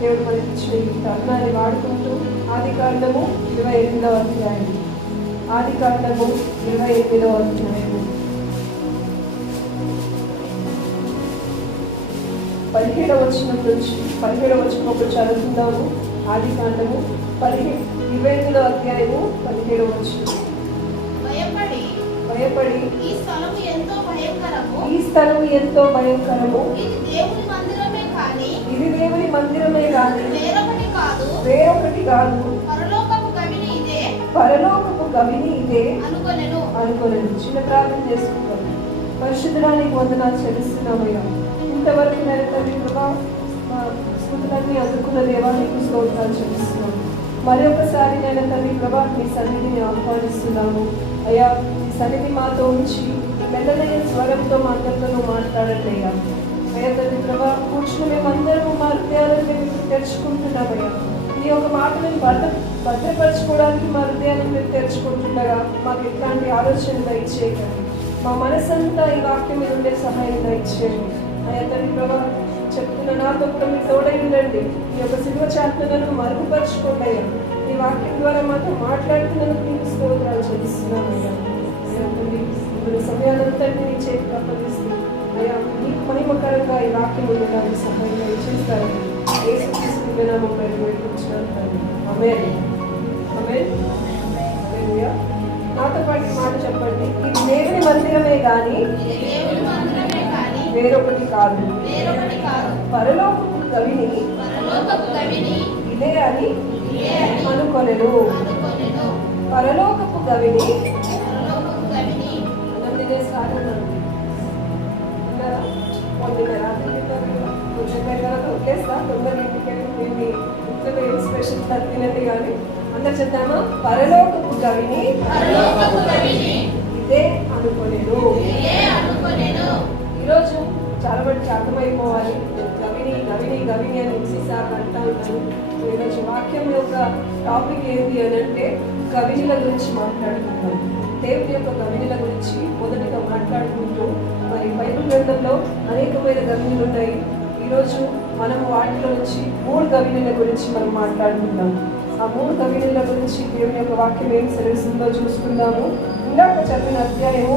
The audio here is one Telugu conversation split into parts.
దేవుడు మనకి ఇచ్చిన ఈ తరుణాన్ని వాడుకుంటూ ఆదికాండము 28వ అధ్యాయం 17వ అధ్యాయము 17వ వచనం నుంచి 17వ వచనం ఒకటి చదువుతున్నాము. ఆదికాండము 28వ అధ్యాయము 17వ వచనం. భయపడి ఈ స్థలము ఎంతో భయంకరము, ఇది దేవుని మందిరమే కానీ వేరొకటి కాదు, పరలోకపు గవిని ఇదే అనుకోలేదు. చిన్న ప్రార్థన చేసుకుంటాం. పరిశుద్ధుడానికి వందనాలు చెల్లిస్తున్నామయ్యా. ఇంతవరకు నేను తండ్రి ప్రభా స్థుతులన్నీ అందుకున్న దేవానికి స్తోత్రాలు చెల్లిస్తున్నాము. మరొకసారి నేను తండ్రి ప్రభా మీ సన్నిధిని ఆహ్వానిస్తున్నాము. అయ్యా మీ సన్నిధి మాతో ఉంచి మెల్లలైన స్వరంతో మా అందరితో మాట్లాడండి అయ్యా. అయ్యా తండ్రి ప్రభా కూర్చుని మేమందరూ మా హృదయాలను మేము తెరుచుకుంటున్నామయ్యా. మీ యొక్క మాటలను భద్రపరచుకోవడానికి మా హృదయాలను మేము తెరుచుకుంటుండగా మాకు ఎట్లాంటి ఆలోచనలు దయచేయండి. మా మనసంతా ఈ వాక్యం మీద ఉండే సహాయం దయచేయండి. అయ్యా తండ్రి ప్రభా చెప్తున్న నాతో కూడా మీరు తోడై ఉండండి. ఈ యొక్క శిల్వ చాట్లను మరుగుపరచుకోండి అయ్యా. ఈ వాక్యం ద్వారా మాతో మాట్లాడుతున్నందుకు మీకు స్తోత్రాలు చెల్లిస్తున్నాను అయ్యా. ఇప్పుడు సమయాలంతటినీ నీ చేతికి అప్పగిస్తూ అయ్యా మీకు మహిమకరంగా ఈ వాక్యం ఉండడానికి సహాయంగా చేస్తారని యేసుక్రీస్తు నామములో వేడుకుంటున్నాను. ఆమేన్. ఆమేన్. హల్లెలూయా. నాతో పాటు మాట చెప్పండి. ఇది దేవుని మందిరమే కానీ వేరొకటి కాదు, పరలోకపు గవిని ఇదే అని అనుకొనెను. పరలోకపు గవిని స్పెషల్ తినండి కానీ అందరు చెప్తామా? పరలోకపు గవిని ఇదే అనుకొనెను. ఈరోజు చాలా మందికి అర్థమైపోవాలి. గవిని గవిని గవిని అని ఎన్నిసార్లు అంటా ఉంటాను. ఈరోజు వాక్యం యొక్క టాపిక్ ఏంటి అని అంటే గవినిల గురించి మాట్లాడుకుంటాం. దేవుని యొక్క గవినిల గురించి మొదటిగా మాట్లాడుకుంటూ మరి బైబిల్ గ్రంథంలో అనేకమైన గవినిలు ఉన్నాయి. ఈరోజు మనం వాటిలో నుంచి 3 గవినిల గురించి మనం మాట్లాడుకుందాం. ఆ 3 గవినిల గురించి దేవుని యొక్క వాక్యం ఏం సెలవుస్తుందో చూసుకుందాము. ఇందాక చదివిన అధ్యాయము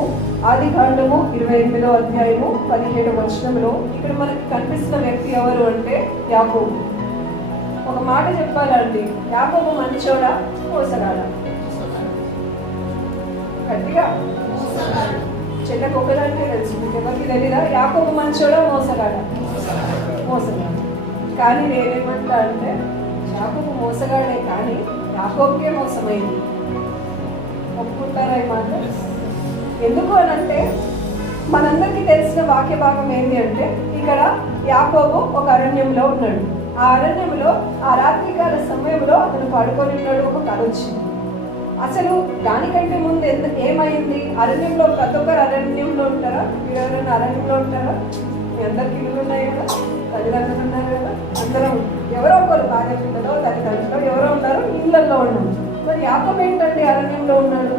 ఆదికాండము 28వ అధ్యాయము 17వ వచనంలో ఇక్కడ మనకి కనిపిస్తున్న వ్యక్తి ఎవరు అంటే యాకోబు. ఒక మాట చెప్పాలండి, యాకోబు మంచోడా మోసగాడా? గట్టిగా చెడ్డకు ఒకదానికే తెలుసు, మీకు ఎవరికి తెలీదా? యాకోబు మంచోడా మోసగాడా? మోసగాడు. కానీ నేనేమంటా అంటే యాకోబు మోసగాడే కానీ యాకోబుకే మోసమైంది. ఒప్పుకుంటారా ఈ మాట? ఎందుకు అని అంటే మనందరికీ తెలిసిన వాక్య భాగం ఏంటి అంటే ఇక్కడ యాకోబు ఒక అరణ్యంలో ఉన్నాడు. ఆ అరణ్యంలో ఆ రాత్రికాల సమయంలో అతను పడుకొని ఉన్నాడు. ఒక కల వచ్చింది. అసలు దానికంటే ముందు ఏమైంది? అరణ్యంలో ప్రతి ఒక్కరు అరణ్యంలో ఉంటారా? మీరు ఎవరైనా అరణ్యంలో ఉంటారా? మీ అందరికి ఇల్లు ఉన్నాయి కదా, తల్లిదండ్రులు ఉన్నారు కదా, అందరం ఎవరో ఒకరు భార్య పిల్లలు తల్లిదండ్రులు ఎవరో ఉన్నారు, ఇళ్ళల్లో ఉన్నాం. మరి యాకోబు ఏంటంటే అరణ్యంలో ఉన్నాడు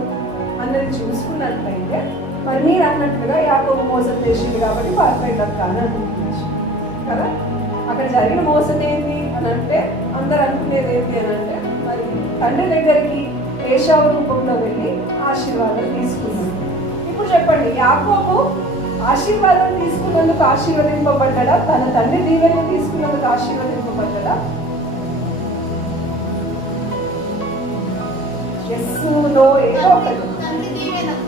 అన్నది చూసుకున్నట్లయితే మరి మీరు అన్నట్లుగా యాకోబు మోసం చేసింది కాబట్టి పారిపోయింది కానీ అనుకుంటున్నాను కదా. అక్కడ జరిగిన మోసం ఏంటి అని అంటే అందరు అనుకునేది ఏంటి అని అంటే మరి తండ్రి దగ్గరికి ఏశావు రూపంలో వెళ్ళి ఆశీర్వాదం తీసుకున్నాడు. ఇప్పుడు చెప్పండి, యాకోబు ఆశీర్వాదం తీసుకున్నందుకు ఆశీర్వదింపబడ్డా? తన తండ్రి దీవెన తీసుకున్నందుకు ఆశీర్వదింపబడ్డా? ఏదో ఒకటి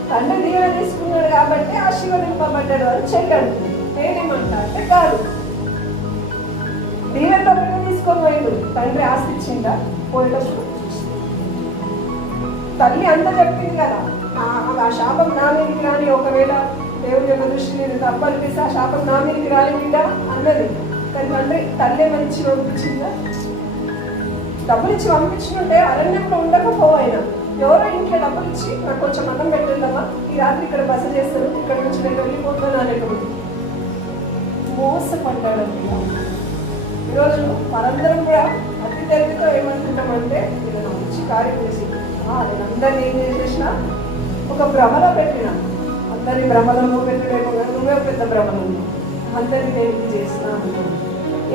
తండ్రి దీవెన తీసుకున్నాడు కాబట్టి ఆశీర్వదింపబడ్డాడు అని చెయ్యాడు. నేనేమంటా అంటే కాదు, దీవెనతో తీసుకొని పోయాడు. తండ్రి ఆస్తి ఇచ్చిందా? పోయేటప్పుడు తల్లి అంతా చెప్పింది కదా, ఆ శాపం నా మీదకి రాని, ఒకవేళ దేవుని యొక్క దృష్టి నేను తప్పనిపిస్తే ఆ శాపం నా మీదకి రాని బిడ్డ అన్నది. కానీ తల్లి మంచి పంపించిందా? డబ్బులు ఇచ్చి పంపించినట్టే అరణ్యంలో ఉండకపోయినా ఎవరో ఇంట్లో డబ్బులు ఇచ్చి నాకు కొంచెం అన్నం పెట్టిందమ్మా, ఈ రాత్రి ఇక్కడ బస చేస్తారు, ఇక్కడ నుంచి నేను వెళ్ళిపోతాను అనేటువంటి మోసపడ్డాడండి. ఈరోజు మనందరం కూడా అతి తెలివితో ఏమనుకుంటామంటే నేను మంచి కార్యం చేసి నేను అందరినీ ఏం చేసేసిన ఒక భ్రమలో పెట్టిన, అందరి భ్రమలను పెట్టడేమో కానీ నువ్వే పెద్ద భ్రమలను అందరినీ నేను చేసిన అనుకోండి.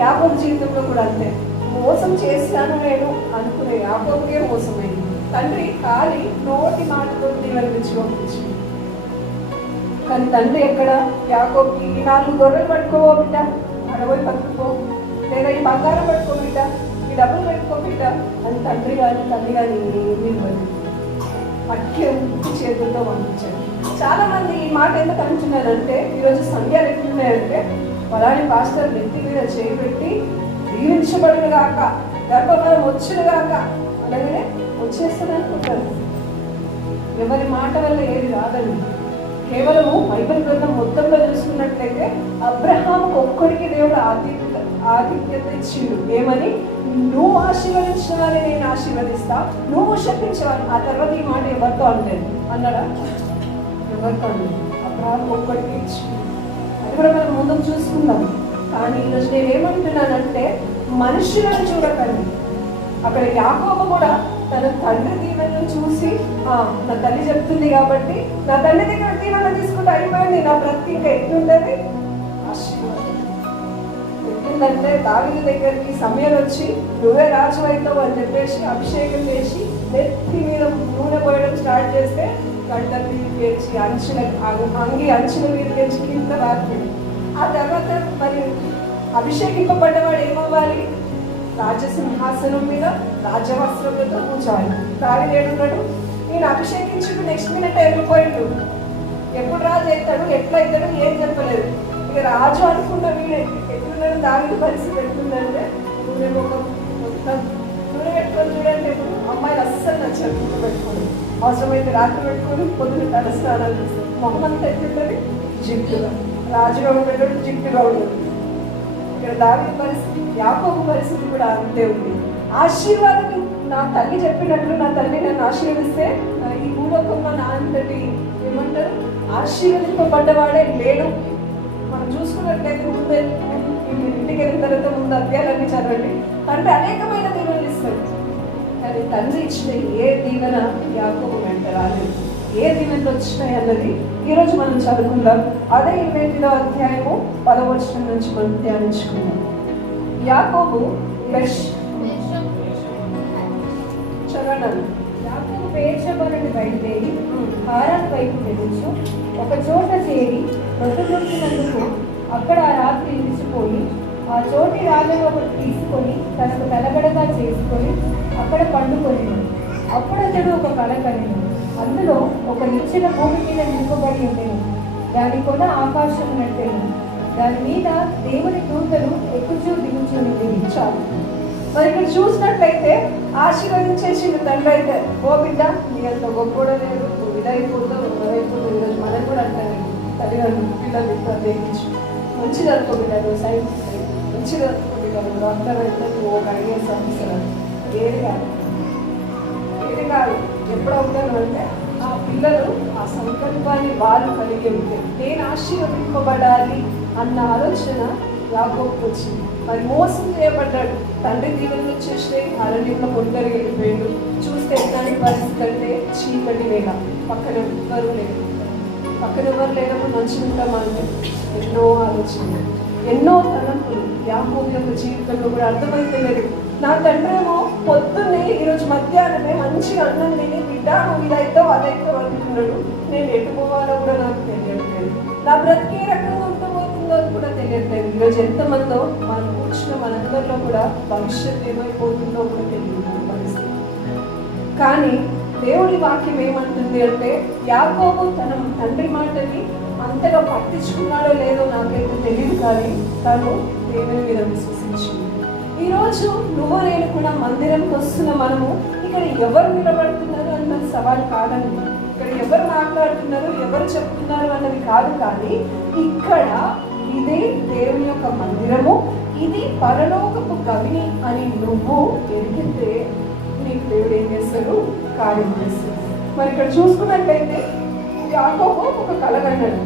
యాకోబు జీవితంలో కూడా అంతే. మోసం చేశాను నేను అనుకునే యాకోబుకే మోసమైంది. తండ్రి ఖాళీ నోటి మాటతో దీవెనలిచ్చి పంపించింది. కానీ తండ్రి ఎక్కడ యాకోబుకి ఈ 4 గొర్రెలు పట్టుకోవో బిడ్డ, అడవి పట్టుకో, లేదా ఈ బంగారం పట్టుకో బిడ్డ, ఈ డబ్బులు పెట్టుకో బిడ్డ అని తండ్రి కానీ తల్లి కానీ ఏమీ ఇవ్వదు. అట్లే ఉత్తి చేతులతో పంపించాడు. చాలా మంది ఈ మాట ఎందుకు అంటున్నారంటే, ఈరోజు సంధ్యాలు ఎట్లున్నాయంటే, పలాని పాస్టర్ నెత్తి మీద చేయబెట్టి దీవించబడును గాక, గర్భఫలం వచ్చును గాక అలాగనే వచ్చేస్తుంది అనుకుంటారు. ఎవరి మాట వల్ల ఏది రాదండి. కేవలము బైబిల్ గ్రంథం మొత్తంలో చూసుకున్నట్లయితే అబ్రహాముకు ఒక్కడికి దేవుడు ఆతిథ్యత ఇచ్చిండు. ఏమని? నువ్వు ఆశీర్వదించిన వారిని నేను ఆశీర్వదిస్తా, నువ్వు శపించేవారు. ఆ తర్వాత ఈ మాట ఎవరితో అనలేదు. అన్నాడా? ఎవరితో అనలేదు. అబ్రహాం ఒక్కడికి ఇచ్చిండు. అది కూడా మనం ముందుకు చూసుకుందాం. కానీ ఈరోజు నేనేమంటున్నానంటే, మనుషులను చూడకండి. అక్కడ యాకోబు కూడా తన తండ్రి దీవెనను చూసి, నా తల్లి చెప్తుంది కాబట్టి నా తల్లి దగ్గర దీవెన తీసుకుంటే అయిపోయింది, నా బ్రతికి ఇంకా ఎట్లుంటుంది? ఆశీర్వాదం ఎట్లుందంటే, దావీదు దగ్గరికి సమయం వచ్చి నువ్వే రాజు అవుతావు అని చెప్పేసి అభిషేకం చేసి నెత్తి మీద నూనె పోయడం స్టార్ట్ చేస్తే గంట మీద పేర్చి అంగి అంచుల మీద పేర్చి కింద రాత్రి. ఆ తర్వాత మరి అభిషేకింపబడ్డవాడు ఏమవ్వాలి? రాజసింహాసనం మీద రాజవస్త్రములతో కూర్చోవాలి. దావీదు ఏడున్నాడు? నేను అభిషేకించుకు నెక్స్ట్ మినిట్ వెళ్ళిపోయిండు. ఎప్పుడు రాజు అవుతాడు, ఎట్లా అవుతాడు ఏం చెప్పలేదు. ఇక రాజు అనుకున్న వీడు ఎట్లున్నాడు? దావీదు పరిస్థితి ఎట్లుందంటే, నూనె మొత్తం నూనె పెట్టుకొని చూడండి. ఇప్పుడు అమ్మాయిలు అస్సలు నచ్చారు నూనె పెట్టుకొని. అవసరమైతే రాత్రి పెట్టుకొని పొద్దున్న తలస్నానాలు చేస్తారు. మొహం అంతా ఎట్లుంటుంది? జిడ్డుగా. రాజుగా ఉండేటప్పుడు జిడ్డుగా ఉండదు. ఇక్కడ దావీదు పరిస్థితి, యాకోబు పరిస్థితి కూడా అంతే ఉంది. ఆశీర్వాదం నా తల్లి చెప్పినట్లు నా తల్లి నన్ను ఆశీర్వదిస్తే ఈ భూలోకంలో నా అంతటి ఏమంటారు ఆశీర్వదింపబడ్డవాడే లేడు. మనం చూసుకున్నట్లయితే ముందు ఇంటికి వెళ్ళిన తర్వాత ముందు అధ్యాయాలన్నీ చదవండి. తండ్రి అనేకమైన దీవెనలు ఇస్తాడు. కానీ తండ్రి ఇచ్చిన ఏ దీవెన యాకోబు వెంట రాలేదు. ఏ దీవెనలు వచ్చినాయి అన్నది ఈరోజు మనం చదువుకుందాం. అదే 28వ అధ్యాయము 10వ వచనం నుంచి మనం ధ్యానించుకుందాం. యాకోబు బెయేర్షెబా నుండి బయలుదేరి హారాను వైపు వెళ్ళొచ్చు. ఒక చోట చేరి రొట్టెనందుకు అక్కడ ఆ రాత్రి నిలిచిపోయి, ఆ చోటి రాళ్ళను ఒకటి తీసుకొని తనకు తలగడగా చేసుకొని అక్కడ పండుకొని, అప్పుడు అతడు ఒక కల కనిను. అందులో ఒక నిచ్చెన భూమి మీద నిలుపబడి ఉండేది. దాని కొన ఆకాశం నట్టేను. దాని మీద దేవుని దూతలు ఎక్కుచూ దిగుచూ చాలు. మరి ఇక్కడ చూసినట్లయితే ఆశీర్వదించేసిండు తండ్రి. అయితే ఓ బిడ్డ, నీ అంత గొప్ప కూడా లేదు, నువ్వు ఇదైపోతావు, నువ్వైపోతావు. ఈరోజు మనం కూడా అంటారు తల్లిదండ్రులు పిల్లలు ప్రత్యేకించు. మంచి చదువుకో బిడ్డ, నువ్వు సైన్స్ మంచి చదువుకో బిడ్డ, నువ్వు డాక్టర్ అయితే నువ్వు ఒక ఐఏఎస్ ఆఫీసర్. ఏది కాదు, ఏది కాదు. ఎప్పుడు అవుతాను అంటే ఆ పిల్లలు ఆ సంకల్పాన్ని వాళ్ళు కలిగి ఉంటే నేను ఆశీర్వదింపబడాలి అన్న ఆలోచన యాకోబుకు వచ్చింది. మరి మోసం చేయబడ్డాడు. తండ్రి దీవెనలు వచ్చేసి అరణ్యంలో ఒంటరిగా వెళ్ళిపోయాడు. చూస్తే ఎట్లాంటి పరిస్థితి అంటే చీకటి వేళ, పక్కన ఎవరు లేదు. పక్కన ఎవరు లేనప్పుడు మంచిగా ఉంటామంటే ఎన్నో ఆలోచనలు, ఎన్నో తలంపులు యాకోబు యొక్క జీవితంలో కూడా అర్థమైతే లేదు. నా తండ్రి ఏమో పొద్దున్నే ఈరోజు మధ్యాహ్నమే మంచిగా అన్నం తిని బిడ్డ నువ్వు ఇదైతావు అదైతావు అనుకున్నాడు. నేను ఎటు పోవాలో కూడా నాకు తెలియట్లేదు. నా బ్రతికే రకంగా ఉంటబోతుందో అని కూడా తెలియట్లేదు. ఈరోజు ఎంతమందో మనం కూర్చున్న మనందరిలో కూడా భవిష్యత్తు ఏమైపోతుందో కూడా తెలియదు పరిస్థితి. కానీ దేవుడి వాక్యం ఏమంటుంది అంటే, యాకోబు తన తండ్రి మాటని అంతగా పట్టించుకున్నాడో లేదో నాకైతే తెలియదు, కానీ తను దేవుని మీద విశ్వసించింది. ఈరోజు నువ్వు నేను కూడా మందిరంకి వస్తున్న మనము ఇక్కడ ఎవరు నిలబడుతున్నారు అన్నది సవాల్ కాదండి. ఇక్కడ ఎవరు మాట్లాడుతున్నారు, ఎవరు చెప్తున్నారు అన్నది కాదు. కానీ ఇక్కడ ఇదే దేవుని యొక్క మందిరము, ఇది పరలోకపు గవిని అని నువ్వు ఎరిగితే నీకు దేవుడు ఏం చేస్తాడు? కార్యం చేస్తాడు. మరి ఇక్కడ చూసుకున్నట్లయితే యాకోబు ఒక కల కన్నాడు.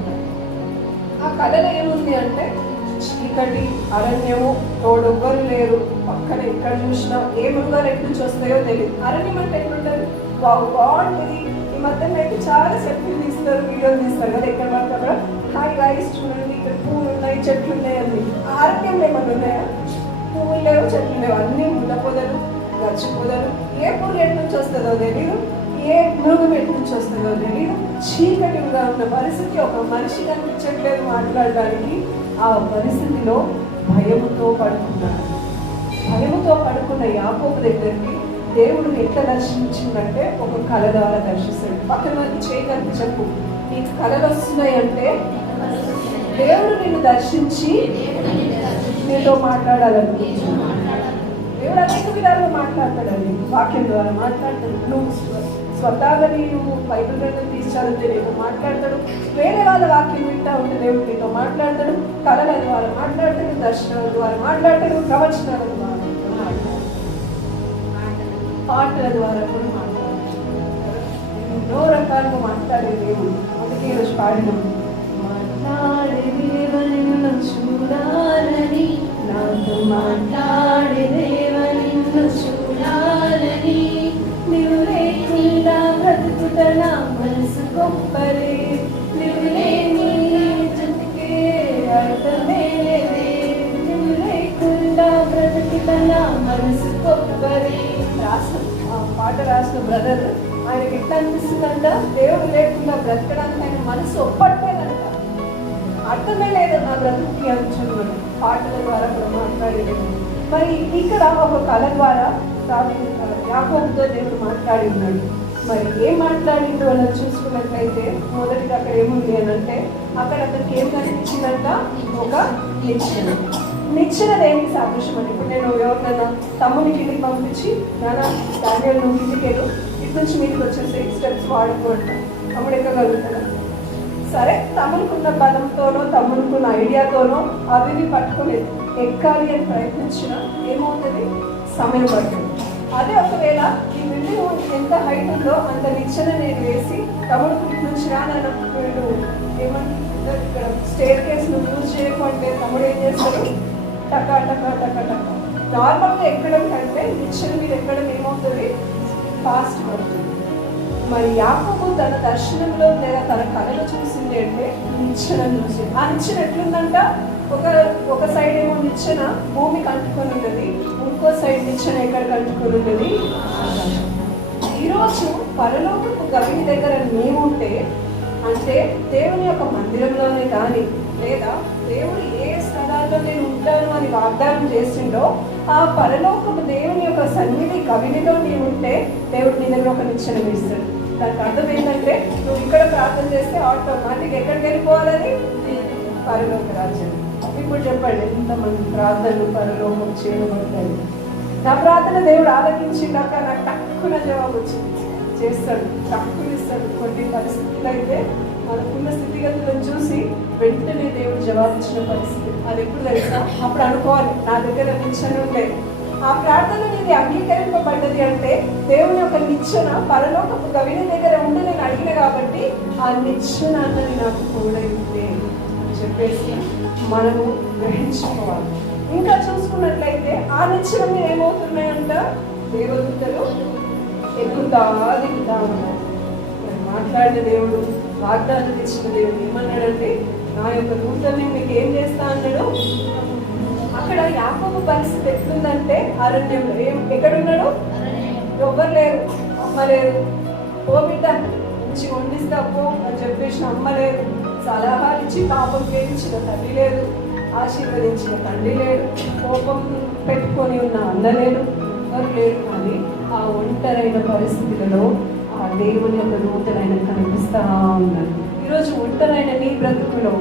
ఆ కళలో ఏముంది అంటే చీకటి, అరణ్యము, తోడెవ్వరు లేరు, పక్కన ఎక్కడ చూసినా ఏ మృగాలు ఎక్కడి నుంచి వస్తాయో తెలియదు. అరణ్యం అంటే ఎట్లుంటుంది? బాగుంటుంది. ఈ మధ్యలో అయితే చాలా సెల్ఫీలు తీస్తారు, వీడియోలు తీస్తారు కదా, ఎక్కడ పడితే అక్కడ హాయ్ గాయ్స్ చూడండి ఇక్కడ పూలు ఉన్నాయి, చెట్లు ఉన్నాయి అని. అరణ్యంలో ఏమన్నా ఉన్నాయా? పూలు పువ్వులు లేవు, చెట్లు లేవు, అన్ని ముళ్ళ పొదలు, గచ్చు పొదలు. ఏ పురుగు ఎటు నుంచి వస్తుందో తెలియదు, ఏ మృగం ఎటు నుంచి వస్తుందో తెలియదు. చీకటిగా ఉన్న పరిస్థితి, ఒక మనిషి కనిపించట్లేదు మాట్లాడడానికి. ఆ పరిస్థితిలో భయముతో పడుకున్నాడు. భయముతో పడుకున్న యాకోబు దగ్గరికి దేవుడు ఎట్లా దర్శించిందంటే ఒక కళ ద్వారా దర్శిస్తాడు. పక్కన వారికి చేయగలిగి చెప్పు, నీకు కళలు వస్తున్నాయి అంటే దేవుడు నిన్ను దర్శించి నీతో మాట్లాడాలనుకుంటున్నాడు. దేవుడు అనేక విధాలుగా మాట్లాడతాడండి. వాక్యం ద్వారా మాట్లాడతాడు. నువ్వు స్వతహాగా నువ్వు బైబిల్ గ్రంథం తీసి చదివితే నీతో మాట్లాడతాడు. వేరే వాళ్ళ వాక్యం వింటా ఉంటే దేవుడు నీతో మాట్లాడతాడు. కళల ద్వారా మాట్లాడతాడు, దర్శనాల ద్వారా మాట్లాడతాడు, ప్రవచనాల ద్వారా మాట్లాడతాడు, పాటల ద్వారా కూడా మాట్లాడతాడు. ఎన్నో రకాలుగా మాట్లాడే దేవుడు. అందుకే ఈరోజు పాడిన మాట్లాడే దేవుని చూడాలని, నాతో మాట్లాడే దేవుని చూడాలని, నీవు లేకుండా బ్రతుకుట నా మనసు గొప్పలే, నీవు లేని జతికే అర్థమే లేదే, నీవు లేకుండా బ్రతుకుట నా మనసు గొప్పలే. పాట రాసిన బ్రదర్ ఆయనకి ఎట్లా అనిపిస్తుందంట, దేవుడు లేకుండా బ్రతకడానికి ఆయన మనసు ఒప్పట్లేదంట, అర్థమే లేదు నా బ్రతుకి అంటున్నాడు. పాటల ద్వారా కూడా మాట్లాడేది. మరి ఇక్కడ ఒక కళ ద్వారా యాకోబుతో దేవుడు మాట్లాడి ఉన్నాడు. మరి ఏం మాట్లాడిండు అని చూసుకున్నట్లయితే మొదటిగా అక్కడ ఏముంది అని అంటే, అతనికి ఏం కనిపించిందంట, ఒక నిచ్చెన. నిచ్చెన దేనికి సాదృశ్యం అని, ఇప్పుడు నేను ఎవరినైనా తమ్ముని కిందికి పంపించి నాన్న డానియల్ నువ్వు కిందికి వెళ్ళు, ఇటు నుంచి మీదకి వచ్చేసి స్టెప్స్ వాడుకుంటా, తమ్ముడు ఎక్కగలుగుతాడా? సరే, తమ్మునుకున్న బలంతోనో తమ్మునుకున్న ఐడియాతోనో అవి పట్టుకుని ఎక్కాలి అని ప్రయత్నించినా ఏమవుతుంది, సమయం పడుతుంది. అదే ఒకవేళ ఈ బిల్డింగ్ ఎంత హైట్ ఉందో అంత నిచ్చెన నేను వేసి తమ్ముడు ఇటు నుంచి రానన్న వీళ్ళు ఏమంటారు, ఇక్కడ స్టేర్ కేస్ నువ్వు యూజ్ చేయకుంటే తమ్ముడు ఏం చేస్తాడు, టకా టకా టకా టకా. నార్మల్గా ఎక్కడం కంటే నిచ్చెన మీద ఎక్కడం ఏమవుతుంది, ఫాస్ట్ పడుతుంది. మరి యాకోబు తన దర్శనంలో లేదా తన కళలో చూసింది అంటే నిచ్చెన చూసి, ఆ నిచ్చెన ఎట్లుందంట, ఒక సైడ్ ఏమో నిచ్చెన భూమికి అంటుకొని ఉన్నది, ఇంకో సైడ్ నిచ్చెన ఎక్కడికి అంటుకొని ఉన్నది. ఈరోజు పరలోకపు గవిని దగ్గర నీవుంటే అంటే దేవుని యొక్క మందిరంలోనే కానీ లేదా దేవుడు ఏ స్థలాల్లో నేను ఉంటాను అని వాగ్దానం చేసిండో ఆ పరలోకపు దేవుని యొక్క సన్నిధి గవినిలో నీవు ఉంటే దేవుడు నీ దగ్గర ఒక నిచ్చెన వేస్తాడు. దానికి అర్థం ఏంటంటే నువ్వు ఇక్కడ ప్రార్థన చేస్తే ఆటోమేటిక్ ఎక్కడికి వెళ్ళిపోవాలని, పరలోక రాజ్యం. ఇప్పుడు చెప్పండి, ఎంతమంది ప్రార్థనలు పరలోకం చేయబడతాయి. నా ప్రార్థన దేవుడు ఆలకించిందాక నాకు తక్కువ జవాబు వచ్చింది, చేస్తాడు, తక్కువ ఇస్తాడు. కొన్ని పరిస్థితులు అయితే మనకున్న స్థితిగతులను చూసి వెంటనే దేవుడు జవాబిచ్చిన పరిస్థితి. అది ఎప్పుడు తెలుసా, అప్పుడు అనుకోవాలి నా దగ్గర నిచ్చెన ఉండే, ఆ ప్రార్థన నీది అంగీకరింపబడ్డది అంటే దేవుని యొక్క నిచ్చెన పరలోకపు గవిని దగ్గర ఉండి నేను అడిగిన కాబట్టి ఆ నిచ్చెన అన్నది నాకు తోడైంది అని చెప్పేసి మనము గ్రహించుకోవాలి. ఇంకా చూసుకున్నట్లయితే ఆ నిచ్చెన మీద ఏమవుతున్నాయంట, దేవదూతలు ఎక్కుతా దిగుతా ఉన్నారు. మాట్లాడిన దేవుడు, వాగ్దానం ఇచ్చిన దేవుడు ఏమన్నాడంటే, నా యొక్క దూతల్ని మీకు ఏం చేస్తా అన్నాడు. అక్కడ యాకోబు పరిస్థితి ఎట్లుందంటే, అరణ్యంలో ఎక్కడున్నాడు, ఎవ్వరు లేరు, అమ్మ లేదు, ఓ బిడ్డ మంచి వండిస్తాపో అని చెప్పేసి అమ్మ లేదు, సలహాలు ఇచ్చి పాపం పేరించిన తల్లి లేదు, ఆశీర్వదించిన తండ్రి లేడు, కోపం పెట్టుకొని ఉన్న అన్న లేడు, ఎవరు లేరు. కానీ ఆ ఒంటరైన పరిస్థితులలో ఆ దేవుని యొక్క దూతలైన కనిపిస్తా ఉన్నాడు. ఈరోజు ఒంటరైన నీ బ్రతుకులో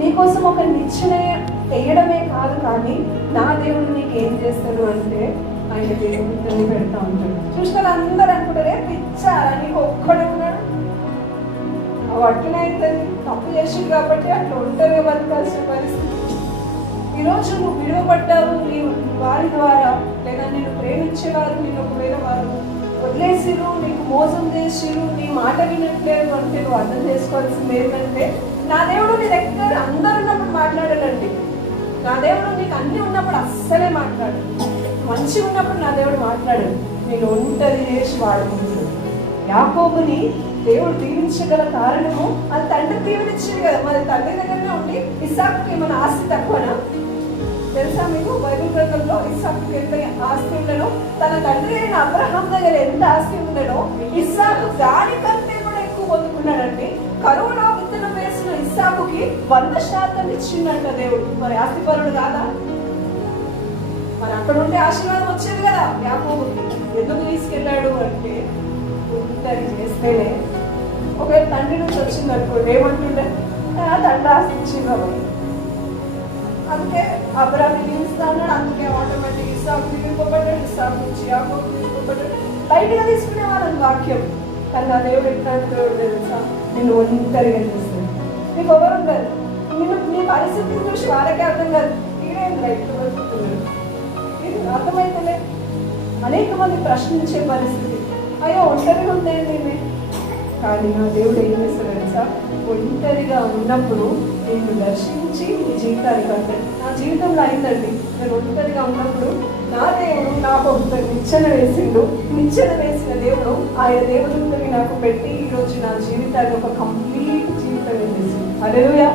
నీకోసం ఒక నిచ్చెన వేయడమే కాదు, కానీ నా దేవుడు నీకు ఏం చేస్తాడు అంటే ఆయన దేవుడిని పెడతా ఉంటాడు. చూసిన అందరూ అనుకుంటారే పిచ్చారా నీకు ఒక్కడే ఉన్నాడు, అట్లనే తప్పు చేసింది కాబట్టి అట్లా ఒంటరిగా బతకాల్సిన పరిస్థితి. ఈరోజు నువ్వు విలువపడ్డావు నీ వారి ద్వారా, లేదా నేను ప్రేమించేవారు నేను ఒకవేళ వారు వదిలేసిరు, నీకు మోసం చేసిరు, నీ మాట వినట్లేదు అంటే నువ్వు అర్థం చేసుకోవాల్సింది ఏంటంటే, నా దేవుడు నీ దగ్గర అందరు ఉన్నప్పుడు మాట్లాడాలండి. నా దేవుడు నీకు అన్నీ ఉన్నప్పుడు అస్సలే మాట్లాడు, మంచిగా ఉన్నప్పుడు నా దేవుడు మాట్లాడాడు. నేను ఒంటరి చేసి వాడుకుంటున్నాను. యాకోబుని దేవుడు దీవించగల కారణము అది తండ్రి దీవెనిచ్చింది కదా, మరి తండ్రి దగ్గరనే ఉండి ఇస్సాకుకి ఏమైనా ఆస్తి తక్కువనా? తెలుసా మీకు? బైబిల్ గ్రంథంలో ఇస్సాకు ఎంత ఆస్తి ఉండనో, తన తండ్రి అయిన అబ్రహాం దగ్గర ఎంత ఆస్తి ఉండనో ఇస్సాకు దానికంటే కూడా ఎక్కువ పొందుకున్నాడండి. కరువులో విత్తనం వేసిన ఇస్సాకుకి 100% ఇచ్చిందంట దేవుడు. మరి ఆస్తిపరుడు కాదా? మరి అక్కడ ఉంటే ఆశీర్వాదం వచ్చేది కదా యాకోబుకి. ఎందుకు తీసుకెళ్ళాడు అంటే ఇంతటి చేస్తేనే. ఒకవేళ తండ్రి నుంచి వచ్చింది అనుకోండి, ఏమంటుండే? తండ్రి ఆస్తి ఇచ్చింది కాబట్టి అందుకే అబ్రాహాం దీవిస్తా అన్నాడు, అందుకే ఆటోమేటిక్ ఇస్సాకు దీవింపబడ్డాడు, ఇస్సాకు నుంచి యాకోబు దీవింపబడ్డాడు. లైట్గా తీసుకునే వాళ్ళని వాక్యం. కానీ నా దేవుడు ఎట్లాంటి దేవుడు తెలుసా? నేను ఒంటరిగా చేస్తాను. నీకు ఎవరు ఉండదు. నీ పరిస్థితిని చూసి వాళ్ళకే అర్థం కాదు, ఈడేం రైట్ బతుకుతున్నాడు, అర్థమైతేనే. అనేక మంది ప్రశ్నించే పరిస్థితి, అయ్యో ఒంటరిగా ఉందేంటి. కానీ నా దేవుడు ఏం చేస్తాడు తెలుసా? ఒంటరిగా ఉన్నప్పుడు నేను దర్శించి నీ జీవితానికి అంటే నా జీవితంలో అయిందండి. నేను ఒంటరిగా ఉన్నప్పుడు నా దేవుడు నాకు ఒక నిచ్చెన వేసిండు. నిచ్చెన వేసిన దేవుడు ఆయన దేవుడిని నాకు పెట్టి ఈరోజు నా జీవితాన్ని ఒక కంప్లీట్ జీవితం వేసింది. హల్లెలూయా.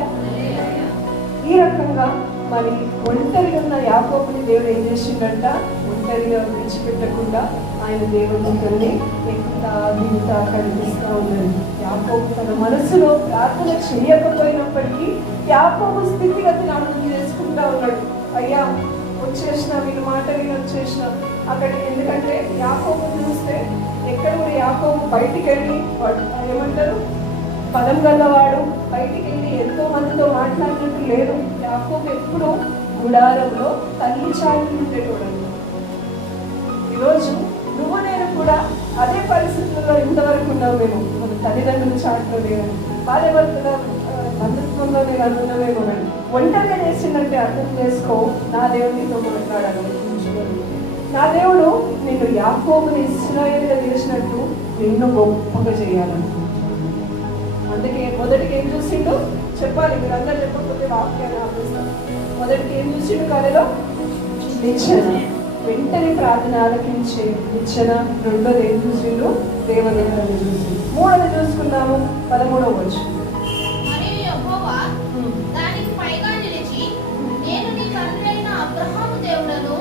ఈ రకంగా మరి ఒంటరిగా ఉన్న యాకోబుని దేవుడు ఏం చేసిండంట? ఒంటరిగా విడిచిపెట్టకుండా ఆయన దేవుడిని ఎక్కుతా దిగుతా కనిపిస్తూ ఉన్నది. యాకోబు తన మనసులో ప్రార్థన చేయకపోయినప్పటికీ యాకోబు స్థితిగతిని అర్థం చేసుకుంటా ఉన్నాడు. అయ్యా వచ్చేసిన, వీళ్ళ మాట విని వచ్చేసిన అక్కడికి. ఎందుకంటే యాకోబు చూస్తే ఎక్కడ కూడా యాకోబు బయటికి వెళ్ళి ఏమంటారు, పదం గల్లవాడు, బయటికి వెళ్ళి ఎంతో మందితో మాట్లాడినట్టు లేదు. యాకోబు ఎప్పుడూ గుడారంలో తల్లి చాటులు ఉండేటోడు. ఈరోజు నువ్వు నేను కూడా అదే పరిస్థితుల్లో ఇంతవరకు ఉన్నావు. మేము మన తల్లిదండ్రుల చాటులో లేదని, భార్య భర్తల బంధుత్వంలోనే ఉన్నామేమో. ఒంటరిగా చేసిందంటే అర్థం చేసుకో, నా దేవునితో మాట్లాడాలి. నా దేవుడు నిన్ను యాకోబుని ఇశ్రాయేలుగా చేసినట్టు నిన్ను గొప్పగా చేయాలనుకుంటున్నాను. అందుకే మొదటికి ఏం చూసిండు చెప్పాలి, మీరు అందరూ చెప్పకపోతే వాక్యాన్ని ఆపిస్తాను. మొదటికి ఏం చూసిండు? కళలో నిచ్చెన, వెంటనే ప్రార్థన ఆలకించే నిచ్చెన. రెండోది ఏం చూసిండు? దేవదేవుని చూసి. మూడోది చూసుకున్నాము 13వ వచనం. దానికి పైగా నిలిచి, నేను నీ తండ్రి అయిన అబ్రహాము దేవుడను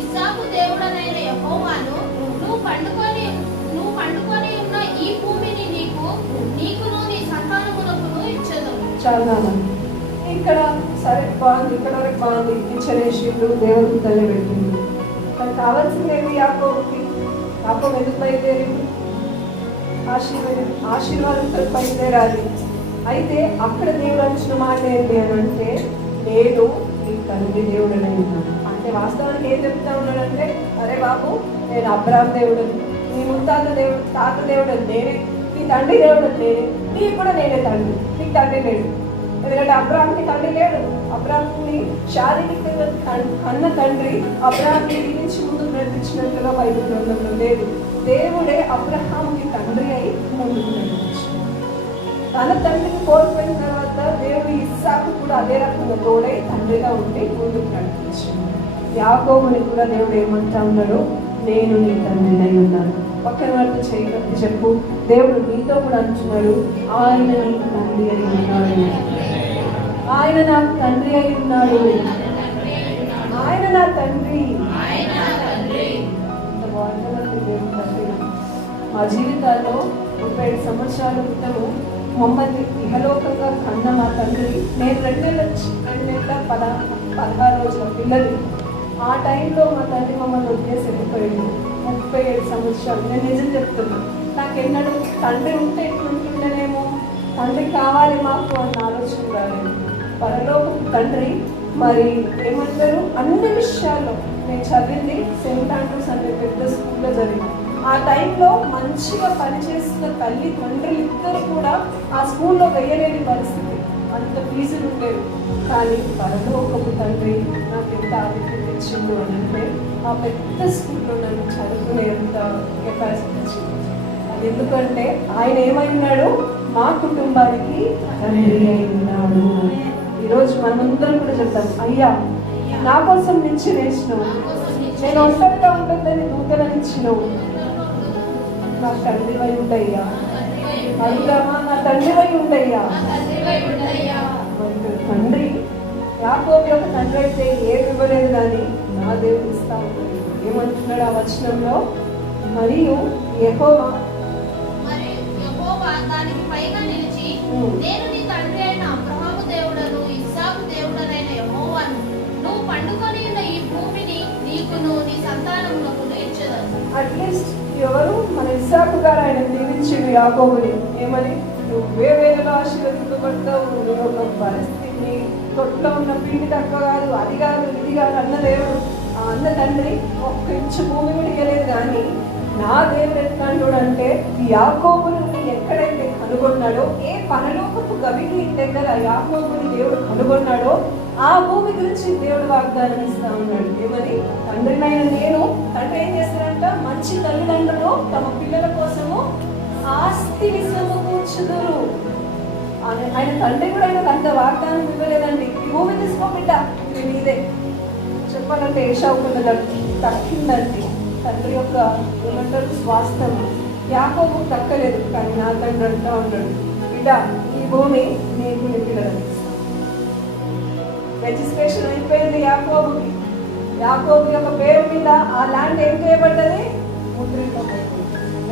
ఇస్సాకు దేవుడనైన యెహోవాను, నువ్వు పండుకొని ఉన్న ఈ భూమిని నీకును నీ సంతానమునకును ఇచ్చెదను. చాలా ఇక్కడ సరే బాగుంది, ఇక్కడ వరకు బాగుంది. నిచ్చెనేసిండు, దేవుడికి తల్లి పెట్టిండు. కానీ కావాల్సింది ఏమి యాకోబుకి? యాకోబు ఎందుకు బయలుదేరింది? ఆశీర్వాదంతో బయలుదేరాలి. అయితే అక్కడ దేవుడు వచ్చిన మాట ఏంటి అని అంటే, నేను నీ తండ్రి దేవుడని ఉన్నాను. అంటే వాస్తవానికి ఏం చెప్తా ఉన్నాడంటే, అరే బాబు నేను అబ్రాహాం దేవుడని, నీ ముత్తాత దేవుడు, తాత దేవుడని నేనే, నీ తండ్రి దేవుడని నేనే, నీకు కూడా నేనే తండ్రి, నీకు తండ్రి లేడు. ఎందుకంటే అబ్రాహాంకి తండ్రి లేడు. అబ్రాహాంని శారీరకంగా కన్న తండ్రి అబ్రాహాంని దీవించి ముందుకు నడిపించినట్లుగా బైబిల్ గ్రంథంలో లేదు. దేవుడే అబ్రహాంకి తండ్రి అయి ముందుకు నడిపించాడు. తన తండ్రిని కోల్పోయిన తర్వాత దేవుడు ఇస్సాకు కూడా అదే రకంగా తోడై తండ్రిగా ఉండి ముందుకు నడిపించాడు. యాకోబుని కూడా దేవుడు ఏమంటా ఉన్నాడు? నేను నీ తండ్రిని అయి ఉన్నాను. పక్కన వరకు చేయగలిగి చెప్పు, దేవుడు నీతో కూడా అంటున్నాడు, ఆయన నీకు తండ్రి అయి ఉన్నాడు, ఆయన నాకు తండ్రి అయి ఉన్నాడు, ఆయన నా తండ్రి. మా జీవితాల్లో 35 సంవత్సరాల క్రితము మమ్మల్ని ఇహలోకంగా కన్న మా తండ్రి, నేను 2 నెలల 16 రోజుల పిల్లలు. ఆ టైంలో మా తండ్రి మమ్మల్ని వదిలేసి వెళ్ళిపోయాడు. 37 సంవత్సరాలు. నేను నిజం చెప్తున్నా, నాకెన్నడూ తండ్రి ఉంటే ఎట్లుంటుండేనేమో, తండ్రి కావాలి మాకు అన్న ఆలోచన రాలేదు. పరలోకపు తండ్రి మరి ఏమంటారు, అన్ని విషయాల్లో. నేను చదివింది సెయింట్ ఆండ్రూస్ అనే పెద్ద స్కూల్లో జరిగింది. ఆ టైంలో మంచిగా పనిచేసిన తల్లి తండ్రులు ఇద్దరు కూడా ఆ స్కూల్లో వెయ్యలేని పరిస్థితి, అంత ఫీజులు ఉండేవి. కానీ పరలోకపు తండ్రి నాకు ఎంత ఆరోగ్యం తెచ్చిండు అని అంటే, ఆ పెద్ద స్కూల్లో నన్ను చదువుకునేంత కెపాసిటీ వచ్చింది. అది ఎందుకంటే ఆయన ఏమై ఉన్నాడు? మా కుటుంబానికి తండ్రి అయి ఉన్నాడు. ఈరోజు మనమందరం కూడా చెప్తాం, అయ్యా నా కోసం నుంచి వేసినావు, నేను ఒంటరిగా ఉంటుందని దూతలను ఇచ్చినావు, నా తండ్రి వై ఉండయ్యా. అడుగుదామా? నా తండ్రి వై ఉండయ్యా. తండ్రి యాకోబు యొక్క తండ్రి అయితే ఏమి ఇవ్వలేదు కానీ నా దేవుడు ఇస్తా ఉన్నాడు. ఏమంటున్నాడు ఆ వచనంలో? మరియు యెహోవా దానికి పైగా నిలిచి, నేను నీ తండ్రి అయిన అబ్రహాము దేవుడను ఇస్సాకు దేవుడనైన యెహోవాను, నువ్వు పండుకొని ఉన్న ఈ భూమిని నీకును నీ సంతానమునకు ఇచ్చేదను. అట్లీస్ట్ ఎవరు? మన ఇస్సాకు గారు ఆయన దీవించిండు యాకోబుని. ఏమని? నువ్వే వేలలో ఆశీర్వదింపబడతావు, నీ యొక్క పరిస్థితిని తొట్లో ఉన్న పిండి తక్కువ కాదు, అది కాదు ఇది కాదు అన్న దేవుడు, ఆ అన్న తండ్రి ఒక్క ఇంచు భూమి కూడా ఇవ్వలేదు. కానీ నా దేవుడు ఎట్లాంటి అంటే యాకోబును ఎక్కడైతే కనుగొన్నాడో, ఏ పరలోకపు గవిని దగ్గర యాకోబుని దేవుడు కనుగొన్నాడో ఆ భూమి గురించి దేవుడు వాగ్దానం ఇస్తా ఉన్నాడు. ఏమని? తండ్రినైన నేను, తండ్రి ఏం చేస్తారంట? మంచి తల్లిదండ్రులు తమ పిల్లల కోసము ఆస్తిని సమకూర్చుదురు. ఆయన తండ్రి కూడా ఆయనకు అంత వాగ్దానం ఇవ్వలేదండి. ఈ భూమి తీసుకోబిడ్డ, ఇది నీదే చెప్పాలంటే ఏషావుకు తక్కిందండి తండ్రి యొక్క ఏమంటారు స్వాస్థ్యం. యాకోబు తక్కలేదు, కానీ నా తండ్రి అంటా ఉన్నాడు, బిడ్డ ఈ భూమి నీకు నీ పిల్లలకు. రిజిస్ట్రేషన్ అయిపోయింది యాకోబుకి. యాకోబు యొక్క పేరు మీద ఆ ల్యాండ్ ఏం చేయబడ్డది? ముద్రింపబడింది.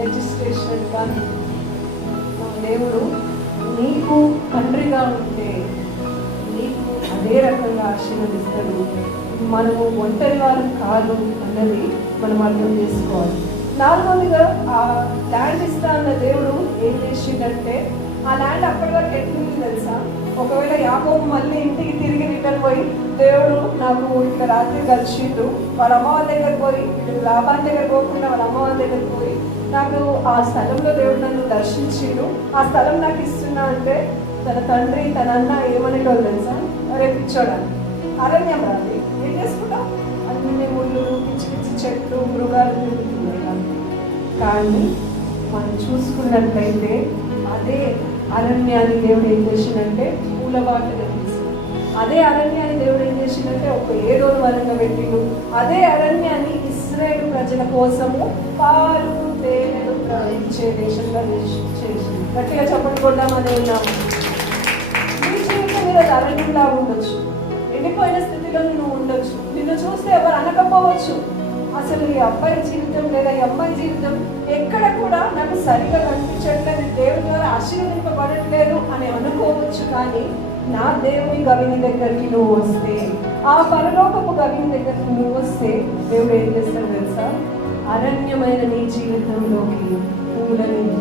రిజిస్ట్రేషన్. కానీ నా దేవుడు నీకు తండ్రిగా ఉంటే నీకు అదే రకంగా ఆశీర్వదిస్తాడు. మనము ఒంటరి వారు కాదు అన్నది మనం అర్థం చేసుకోవాలి. నాలుగోదిగా ఆ ల్యాండ్ ఇస్తా అన్న దేవుడు ఏం చేసిందంటే, ఆ ల్యాండ్ అప్పటి వరకు ఎట్లుంది తెలుసా? ఒకవేళ యాకోబు మళ్ళీ ఇంటికి తిరిగి రిటర్న్ పోయి, దేవుడు నాకు ఇట్లా రాత్రి కలిసిండు, వాళ్ళ అమ్మ వాళ్ళ దగ్గర పోయి, ఇటు లాభాన్ దగ్గర పోకుండా వాళ్ళ అమ్మ వాళ్ళ దగ్గర పోయి, నాకు ఆ స్థలంలో దేవుడు నన్ను దర్శించిండు, ఆ స్థలం నాకు ఇస్తున్నా అంటే తన తండ్రి తన అన్న ఏమనేటోళ్ళు తెలుసా? అరే పిచ్చోడా, అరణ్యం రాదు, ఏం చేసుకుంటాం? అన్ని ముళ్ళు, పిచ్చి పిచ్చి చెట్లు, మృగాలు తిరుగుతున్నాయి. కానీ మనం చూసుకున్నట్లయితే అదే అరణ్యాన్ని దేవుడు ఏం చేసిందంటే పూలబాటగా తీసిండు. అదే అరణ్యాన్ని దేవుడు ఏం చేసిందంటే ఒక ఏదో వరంగా పెట్టిండు. అదే అరణ్యాన్ని ఇశ్రాయేలు ప్రజల కోసము పాలు తేనెలు ప్రవహించే దేశంగా చేసింది. గట్టిగా చెప్పండి కొడదామని ఉన్నాము. నీ జీవితం మీద అరణ్యంలా ఉండొచ్చు, ఎండిపోయిన స్థితిలో నువ్వు ఉండొచ్చు, నిన్ను చూస్తే ఎవరు అనకపోవచ్చు, అసలు ఈ అబ్బాయి జీవితం లేదా ఈ అమ్మాయి జీవితం ఎక్కడ కూడా నాకు సరిగా కనిపించట్లేదు, దేవుని ద్వారా ఆశీర్వదింపబడట్లేదు అని అనుకోవచ్చు. కానీ నా దేవుని గవిని దగ్గరికి నువ్వు వస్తే, ఆ పరలోకపు గవిని దగ్గరికి నువ్వు వస్తే దేవుడు ఏం చేస్తాడు తెలుసా? అరణ్యమైన నీ జీవితంలోకి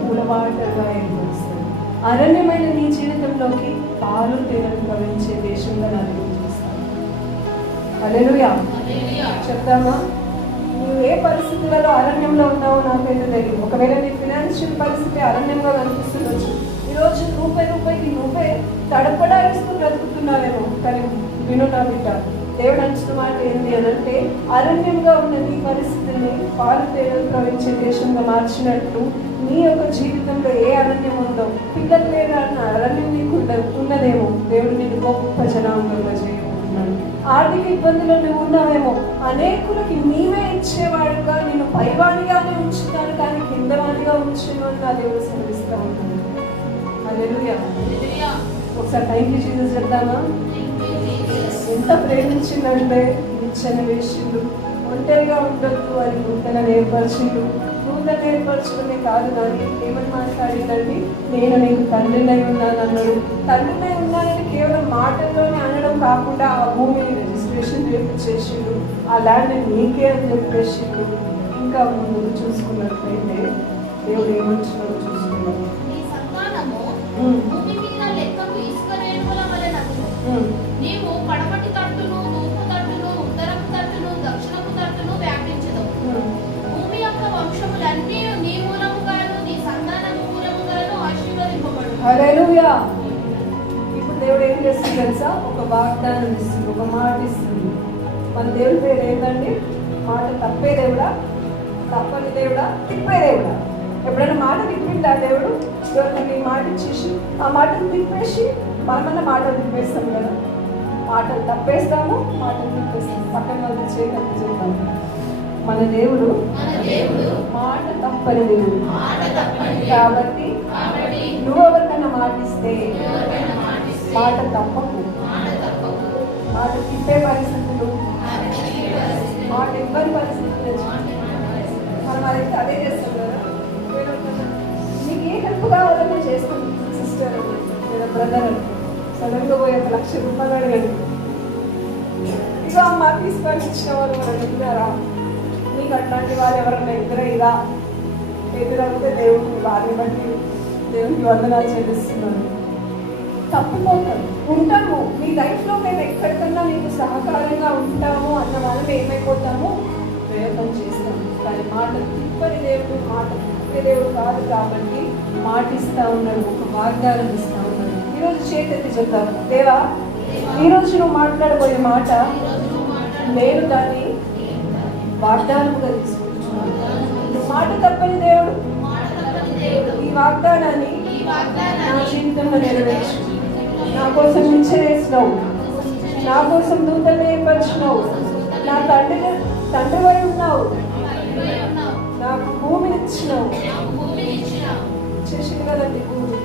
పూలవాటగా ఏర్పరుస్తాడు. అరణ్యమైన నీ జీవితంలోకి పాలు తేనెలు ప్రవహించే దేశంగా నన్ను చూస్తాను. హల్లెలూయా చెప్తామా? నువ్వు ఏ పరిస్థితులలో అరణ్యంలో ఉన్నావో నాకైతే తెలియదు. ఒకవేళ నీ ఫినాన్షియల్ పరిస్థితి అరణ్యంగా కనిపిస్తుండొచ్చు. ఈరోజు రూపాయికి నువ్వే తడపడాయిస్తూ బ్రతుకుతున్నావేమో. కానీ విను నా బిడ్డ, దేవుడు అంచిన మాట ఏంటి అని అంటే, అరణ్యంగా ఉన్న నీ పరిస్థితిని పాలు తేనెలు ప్రవహించే దేశంగా మార్చినట్టు నీ యొక్క జీవితంలో ఏ అరణ్యం ఉందో, పిల్లలు లేదా అన్న అరణ్యం నీకు ఉన్నదేమో, దేవుడు నేను గొప్ప జనాంగంగా చేయబోతున్నాడు. ఆర్థిక ఇబ్బందులు నువ్వు ఉన్నావేమో, అనేకులకి నీవే ఇచ్చేవాడుగా నేను పైవాడిగానే ఉంచుతాను కానీ కిందవాడిగా ఉంచును అని నా దేవుడు సెలవిస్తూ ఉంటాను. హల్లెలూయా. ఒకసారి థ్యాంక్ యూ జీసస్ చెప్తామా? ఎంత ప్రేమించిందంటే నిచ్చెన వేసిండు, ఒంటరిగా ఉండొద్దు అని నూతన ఏర్పరిచిండు. నూతన ఏర్పరచడమే కాదు కానీ ఏమని మాట్లాడిందండి? నేను నీకు తండ్రినై ఉన్నాను అన్నాడు. తండ్రినై ఉన్నానని కేవలం మాటల్లోనే అనడం కాకుండా ఆ భూమిని రిజిస్ట్రేషన్ చేసిండు, ఆ ల్యాండ్ నీకే అని చెప్పేసిండు. ఇంకా ముందు చూసుకున్నట్లయితే దేవుడు ఏమంటున్నాడో చూసుకున్నాడు. నీవు పడమటి తట్టును, తూర్పు తట్టును, ఉత్తరపు తట్టును, దక్షిణపు తట్టును వ్యాపించదు. భూమి యొక్క వంశములన్నీ నీ మూలముగాను నీ సంతానము మూలముగాను ఆశీర్వదింపబడు. హల్లెలూయా. ఇప్పుడు దేవుడు ఏం చేస్తుంది తెలుసా? ఒక వాగ్దానం ఇస్తుంది, ఒక మాట ఇస్తుంది. మన దేవుడి పేరు ఏంటండి? మాట తప్పే దేవుడా, తప్పని దేవుడా, తిప్పే దేవుడా? ఎప్పుడైనా మాట తిప్పిండా దేవుడు? ఎవరికైనా ఈ మాట ఇచ్చేసి ఆ మాటను తిప్పేసి మనమన్న మాటలు తిప్పేస్తాం కదా. మాటలు తప్పేస్తాము, మాటలు తిప్పేస్తాము. పక్కన వాళ్ళు చేయగలిగి చెప్తాము. మన దేవుడు మాట తప్పని దేవుడు. కాబట్టి నువ్వు ఎవరికైనా మాట ఇస్తే మాట తప్పకు. మాట తిప్పే పరిస్థితులు, మాట ఇవ్వని పరిస్థితులు మనం అదే చేస్తాం కదా. మీకు ఏ హెల్ప్ కావాలని చేస్తాం సిస్టర్ లేదా బ్రదర్ సడన్గా పోయి ₹1,00,000 అడగండి. ఇక అమ్మ తీసుకొని ఇచ్చిన వాళ్ళు మనం ఎదురారా? నీకు అట్లాంటి వాళ్ళు ఎవరైనా ఎదురైరా? ఎదురైతే దేవుడిని వారిని బట్టి దేవునికి వందనాలు చెల్లిస్తున్నాను. తప్పిపోతాం ఉంటాము. మీ లైఫ్లో మేము ఎక్కడికన్నా మీకు సహకారంగా ఉంటాము అన్న వాళ్ళని ఏమైపోతాము, ప్రయత్నం చేస్తాము. కానీ మాట తిప్పని దేవుడు, మాట తిప్పే దేవుడు కాదు కాబట్టి మాటిస్తూ ఉన్నాడు, ఒక వాగ్దానం ఇస్తూ ఉన్నాడు. ఈరోజు చేతెత్తి చెప్తాను, దేవా ఈరోజు నువ్వు మాట్లాడబోయే మాట నేను దాన్ని వాగ్దానముగా తీసుకుంటున్నాను. మాట తప్పని దేవుడు, ఈ వాగ్దానాన్ని నా జీవితంలో నెరవేర్చు. నా కోసం నిశ్చయేసినావు, నా కోసం దూతలు ఏర్పరిచినావు, నా తండ్రి వై ఉన్నావు, నాకు భూమిని ఇచ్చినావు. చేసింది కదండి భూమి.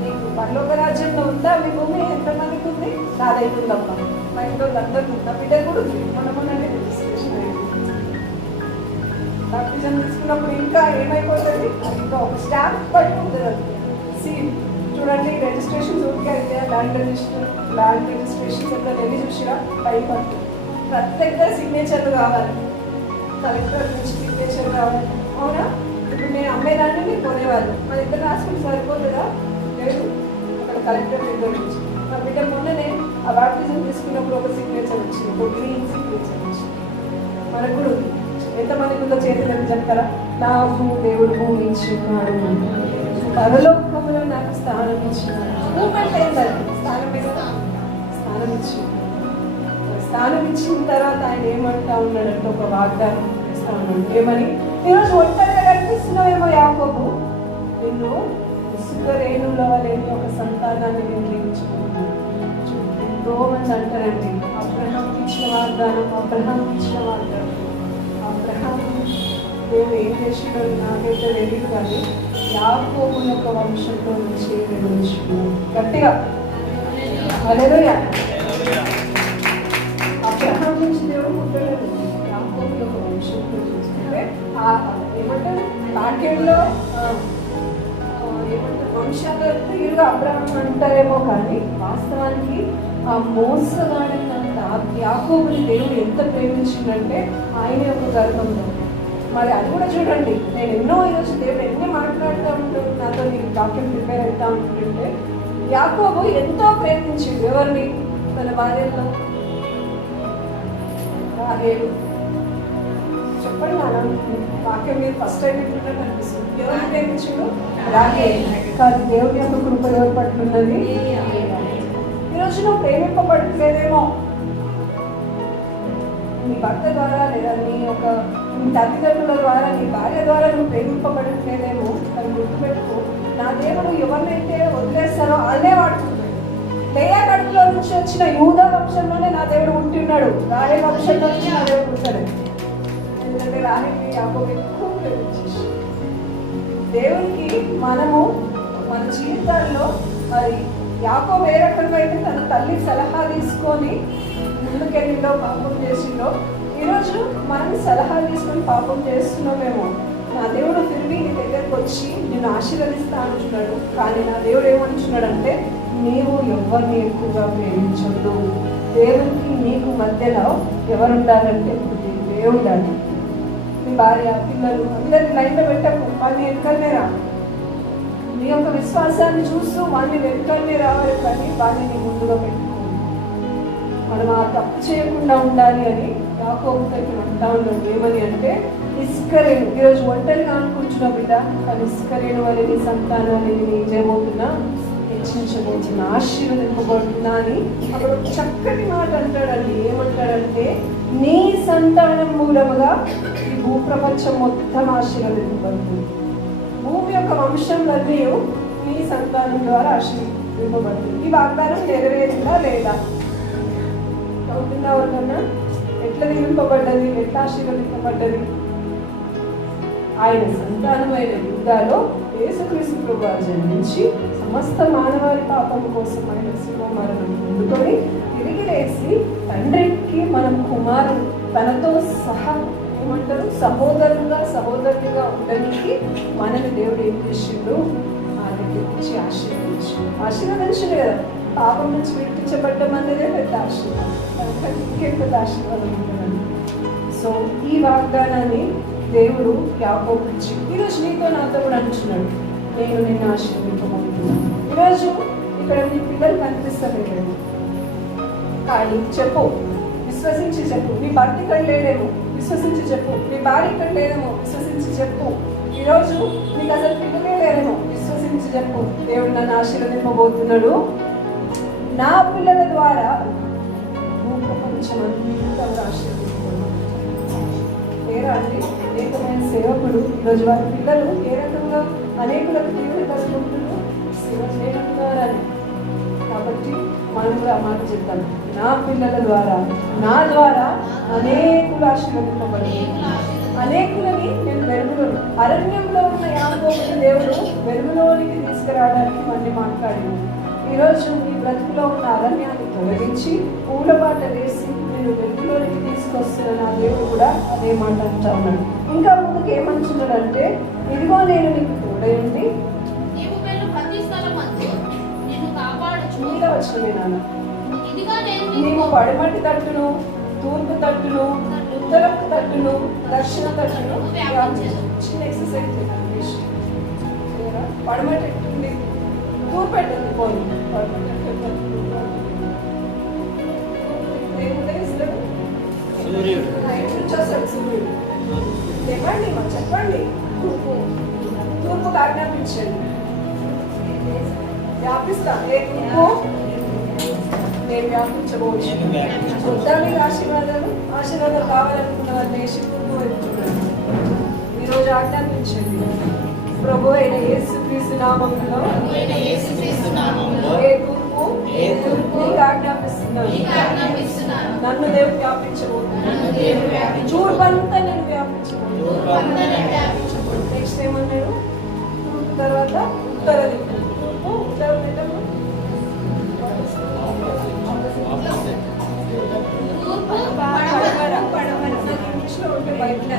నీకు పరలోక రాజ్యంలో ఉందా మీ భూమి? ఎంతమందికి ఉంది? నాదైతుందమ్మా. మా ఇంట్లో అందరికీ ఉందా? బిడ్డ కూడా ఉంది. మొన్ననే రిజిస్ట్రేషన్ అయింది. బాప్టిజం తీసుకున్నప్పుడు ఇంకా ఏమైపోతుంది, ఇంకా ఒక స్టాంప్ పడి ఉంటుంది. అది సీల్ చూడండి. రిజిస్ట్రేషన్ ఊరికి అయితే ల్యాండ్ రిజిస్ట్రేషన్స్ అంతా వెళ్ళి చూసిరా టైం పడుతుంది. ప్రతి దగ్గర సిగ్నేచర్లు కావాలి, కలెక్టర్ నుంచి సిగ్నేచర్ కావాలి. అవునా? ఇప్పుడు నేను అమ్మేదాన్ని మీరు కొనేవాళ్ళు, మన ఇద్దరు రాసుకుంటే సరిపోతుందా? లేదు, అక్కడ కలెక్టర్ దగ్గర నుంచి. మా బిడ్డ మొన్ననే ఆ బాప్టిజం తీసుకున్నప్పుడు ఒక సిగ్నేచర్ వచ్చింది, ఒక గ్రీన్ సిగ్నేచర్ వచ్చింది. మనకు కూడా ఎంతమందికి ఉందో చేతులకు చెప్తారా? నాకు దేవుడు భూమి ఇచ్చిన్నాడు, పరలోకంలో నాకు స్థానం ఇచ్చినాడు. భూమి అంటే ఏంటంటే స్థానం స్థానం ఇచ్చిన తర్వాత ఆయన ఏమంటా ఉన్నాడంటే ఒక వాగ్దానం ఇస్తా ఉన్నాడు. ఏమని? ఈరోజు ఒంటరిగా కనిపిస్తున్నావేమో యాకోబు, నిన్ను ఇసుక రేణుల వలెని ఒక సంతానాన్ని నేను నియమించుకున్నాను. ఎంతో మంది అంటారండి అబ్రహాం ఇచ్చిన వాగ్దానం, అబ్రహాం ఇచ్చిన వాగ్దానం. అబ్రహాం దేవుడు ఏం చేసిండో నాకైతే తెలియదు, కానీ యాకోబు యొక్క వంశంలో నుంచి నిర్వహించుకున్నాడు. గట్టిగా హల్లెలూయా. అబ్రహాం నుంచి దేవుడు పుట్టలేదు, యాకోబు యొక్క వంశంలో చూసుకుంటే ఏమంటారు వాక్యంలో ఏమంటారు వంశాల తీరుగా అబ్రహాం అంటారేమో, కానీ వాస్తవానికి ఆ మోసగాడినంత యాకోబుని దేవుడు ఎంత ప్రేమించిందంటే ఆయన యొక్క గర్భంలో. మరి అది కూడా చూడండి, నేను ఎన్నో ఈరోజు దేవుడు ఎన్ని మాట్లాడుతూ ఉంటాడు నాతో, నేను వాక్యం ప్రిపేర్ అవుతా ఉంటుంటే యాకోబు ఎంతో ప్రేమించిండు ఎవరిని? తన భార్యలో. రాహేలు చెప్పండి నాన్న, వాక్యం మీరు ఫస్ట్ టైం వింటున్నట్టు అనిపిస్తుంది. ఎవరిని ప్రేమించుడు? రాహేలు. కానీ దేవుడి యొక్క కృప ఎవరి పట్ల ఉన్నది? ఈరోజు నువ్వు ప్రేమింపబడట్లేదేమో నీ భర్త ద్వారా, లేదా నీ తల్లిదండ్రుల ద్వారా, నీ భార్య ద్వారా నువ్వు ప్రేమింపబడట్లేదేమో. కానీ గుర్తుపెట్టుకో, నా దేవుడు ఎవరినైతే వదిలేస్తారో వాళ్ళే వాడుతున్నాడు. లేయా కడుపులో నుంచి వచ్చిన యూదా వంశంలోనే నా దేవుడు ఉంటున్నాడు, రాహేలు వంశంలో నుంచి నా దేవుడు ఉంటాడు. ఎందుకంటే రాహేలు యాకోబు ఎక్కువ ప్రేమించేసి దేవునికి మనము మన జీవితాల్లో మరి యాకోబు ఏ రకంగా అయితే తన తల్లి సలహా తీసుకొని ముందుకెళ్ళిందో, పాపం చేసిందో, ఈరోజు మనం సలహా తీసుకొని పాపం చేస్తున్నామేమో. నా దేవుడు తిరిగి నీ దగ్గరకు వచ్చి నేను ఆశీర్వదిస్తా అంటున్నాడు. కానీ నా దేవుడు ఏమంటున్నాడంటే, నీవు ఎవరిని ఎక్కువగా ప్రేమించొద్దు. దేవునికి నీకు మధ్యలో ఎవరు ఉండాలంటే దేవుడు అని. నీ భార్య, పిల్లలు అందరినీ లైన్లో పెట్టకు, వాళ్ళని వెనుకనే రా. నీ యొక్క విశ్వాసాన్ని చూస్తూ వాళ్ళని వెనుకనే రావాలి, కానీ వాళ్ళని ముందుగా పెట్టుకో. మనం ఆ తప్పు చేయకుండా ఉండాలి అని యాకోబుతో అంటా ఉన్నాడు. ఏమని అంటే, ఇస్కరేణు. ఈరోజు ఒంటరిగా అనుకుంటున్నావు బిడ్డ, కానీ ఇస్కరేణు వల్ల నీ సంతానం అనేది నీ చేయబోతున్నా, హెచ్చించబోతున్నా, ఆశీర్వదింపబడుతున్నా అని అక్కడ చక్కటి మాట అంటాడండి. ఏమంటాడంటే, నీ సంతానం మూలముగా ఈ భూప్రపంచం మొత్తం ఆశీర్వదింపబడుతుంది. భూమి యొక్క వంశంలన్నీ నీ సంతానం ద్వారా ఆశీర్వదింపబడుతుంది. ఈ వాగ్దానం నెరవేరిందా లేదా? అవుతుందా? ఎవరికన్నా ఎట్లా నింపబడ్డది, ఎట్లా ఆశీర్వదింపబడ్డది? ఆయన సంతానమైన యూదాలో యేసుక్రీస్తు ప్రభువు జన్మించి సమస్త మానవాళి పాపం కోసం ఆయన శిలువ మరణం పొందుకొని తిరిగి లేచి తండ్రికి మనం కుమారుడు తనతో సహా ఏమంటారు సహోదరులుగా ఉండడానికి మనని దేవుడు ఏం చేసిండు ఆరోగ్యించి ఆశీర్వదించడు కదా. పాపం నుంచి విడిపించబడ్డం అనేదే పెద్ద ఆశీర్వాదం, అందుకని ఇంకేం పెద్ద ఆశీర్వాదం ఉంటుందండి. సో ఈ వాగ్దానాన్ని దేవుడు యాకోబుకి ఇచ్చి ఈరోజు నీతో నాతో కూడా అంటున్నాడు, నేను నిన్ను ఆశీర్వదింపబోతున్నాను. ఈరోజు ఇక్కడ నీ పిల్లలు కనిపిస్తలేదేమో, కానీ చెప్పు, విశ్వసించి చెప్పు. నీ భర్త ఇక్కడ లేడేమో, విశ్వసించి చెప్పు. నీ భార్య ఇక్కడ లేదేమో, విశ్వసించి చెప్పు. ఈరోజు నీకు అసలు పిల్లలే లేరేమో, విశ్వసించి చెప్పు. దేవుడు నన్ను ఆశీర్వదింపబోతున్నాడు, నా పిల్లల ద్వారా ప్రపంచమంతా ఆశీర్వదించాడు. లేరా అండి అనేకమైన సేవకుడు ఈరోజు వారి పిల్లలు ఏ రకంగా అనేకులకు తీవ్ర కలుగుతుందో సేవ చేయగలుగుతారని. కాబట్టి మనం కూడా మాట చెప్తాం, నా పిల్లల ద్వారా నా ద్వారా అనేకులు ఆశీర్వదింపబడి అనేకులని నేను వెలుగులో అరణ్యంలో ఉన్న యాకోబుని దేవుడు వెలుగులోనికి తీసుకురావడానికి మళ్ళీ మాట్లాడింది. ఈరోజు మీ బ్రతుకులో ఉన్న అరణ్యాన్ని తొలగించి పూలబాట వేసి నేను వెలుగులోనికి తీసుకొస్తున్న నా దేవుడు కూడా అదే మాట అంటా ఉన్నాడు. ఇంకా ముందుకు ఏమంటున్నాడంటే, ఇదిగో నేను నీకు తోడైంది వచ్చినమే నాన్న. నీవు పడమటి తట్టును, తూర్పు తట్టును, ఉత్తరపు తట్టును, దక్షిణ తట్టును. చిన్న ఎక్సర్సైజ్ పడమటి తూర్పు పెట్టండి పోను. ఎప్పుడు చూస్తాడు సూర్యుడు? చెప్పండి చెప్పండి. తూర్పుకు ఆజ్ఞాపించండి, వ్యాపిస్తా. ఏ తూర్పు? నేను వ్యాపించబోవచ్చు. వద్దానికి ఆశీర్వాదాలు కావాలనుకున్న వారిని తూర్పు వెళ్తున్నాను. ఈరోజు ఆజ్ఞాపించండి, ప్రభు అయిన యేసుక్రీస్తు నామములో ఏ తూర్పు నీకు ఆజ్ఞాపిస్తున్నాను. నన్ను దేవుడు వ్యాపించబోతున్నాను. తూర్పంతా నేను వ్యాపించబోతున్నాను. నెక్స్ట్ ఏమన్నాడు? తూర్పు తర్వాత ఉత్తర దిక్కు. ఉత్తర దిక్కు ఇంగ్లీష్లో ఉంటే బయట ఇట్లా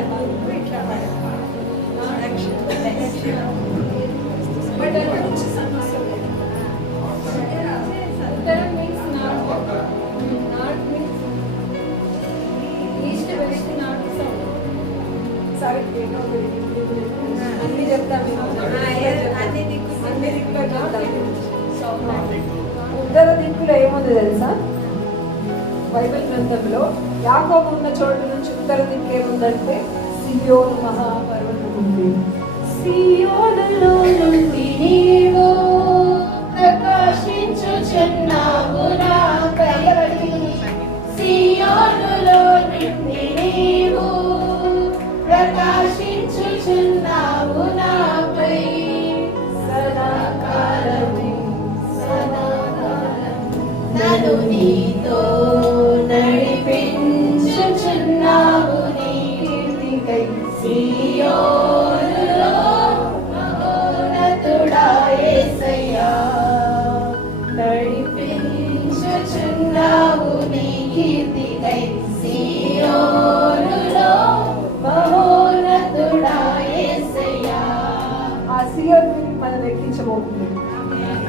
బట్ అక్కడ నుంచి సమస్య సరే అన్ని చెప్తాను. అన్ని దిక్కులో ఉత్తర దిక్కులో ఏముంది తెలుసా? బైబిల్ గ్రంథంలో యాకోబు ఉన్న చోటు నుంచి ఉత్తర దిక్కు ఏముందంటే సియోను మహాపర్వతం ఉంది. సియోనులో నుండి నీవు ప్రకాశించుచున్నావు నాపై. సియోనులో నుండి నీవు ప్రకాశించుచున్నావు నాపై. సదాకాలము నన్ను నీతో నడిపించుచున్నావు నీ కీర్తికై. సియోనులో మహోన్నతుడా యేసయ్యా, నడిపించుచున్నావు నీ కీర్తికై. సియోనులో మహోన్నతుడా యేసయ్యా. ఆ సియోను మనం ఎక్కించబోతుంది.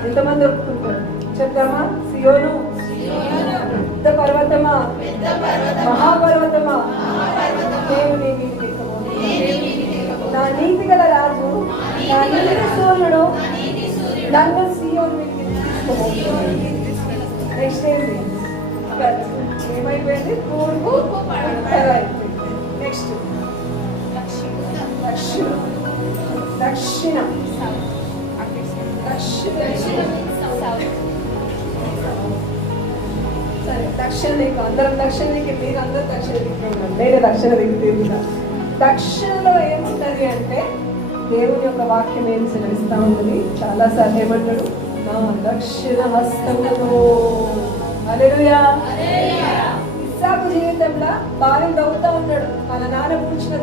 ఎంతమంది ఒప్పుకుంటారు చెప్తామా? సియోను పెద్ద పర్వతమా, మహాపర్వతమా, నేను నీ మీదకి ఎక్కబోతున్నాను. నా నీతి గల రాజు, నా నీతి సూర్యుడు నన్ను సియోను మీదకి తీసుకుపోతున్నాడు. నెక్స్ట్ ఏంటి? ఏమైపోయింది? తూర్పు ఉత్తర అయిపోయింది. నెక్స్ట్ దక్షిణ. సరే, దక్షిణ దిక్కు. అందరం దక్షిణ దిక్కు, మీరు అందరూ దక్షిణ దిక్కు ఉన్నారు. నేను దక్షిణ దిక్కు తిరుగుతా. దక్షిణలో ఏముంటుంది అంటే దేవుని యొక్క వాక్యం ఏం సెలవిస్తూ ఉంటుంది. చాలాసార్లు ఏమంటాడు? నా దక్షిణ హస్తముతో హల్లెలూయా. ఇస్సాకు ఇస్సాకు జీవితంలో బావిని తవ్వుతా ఉన్నాడు. మన నాన్న పూడ్చిన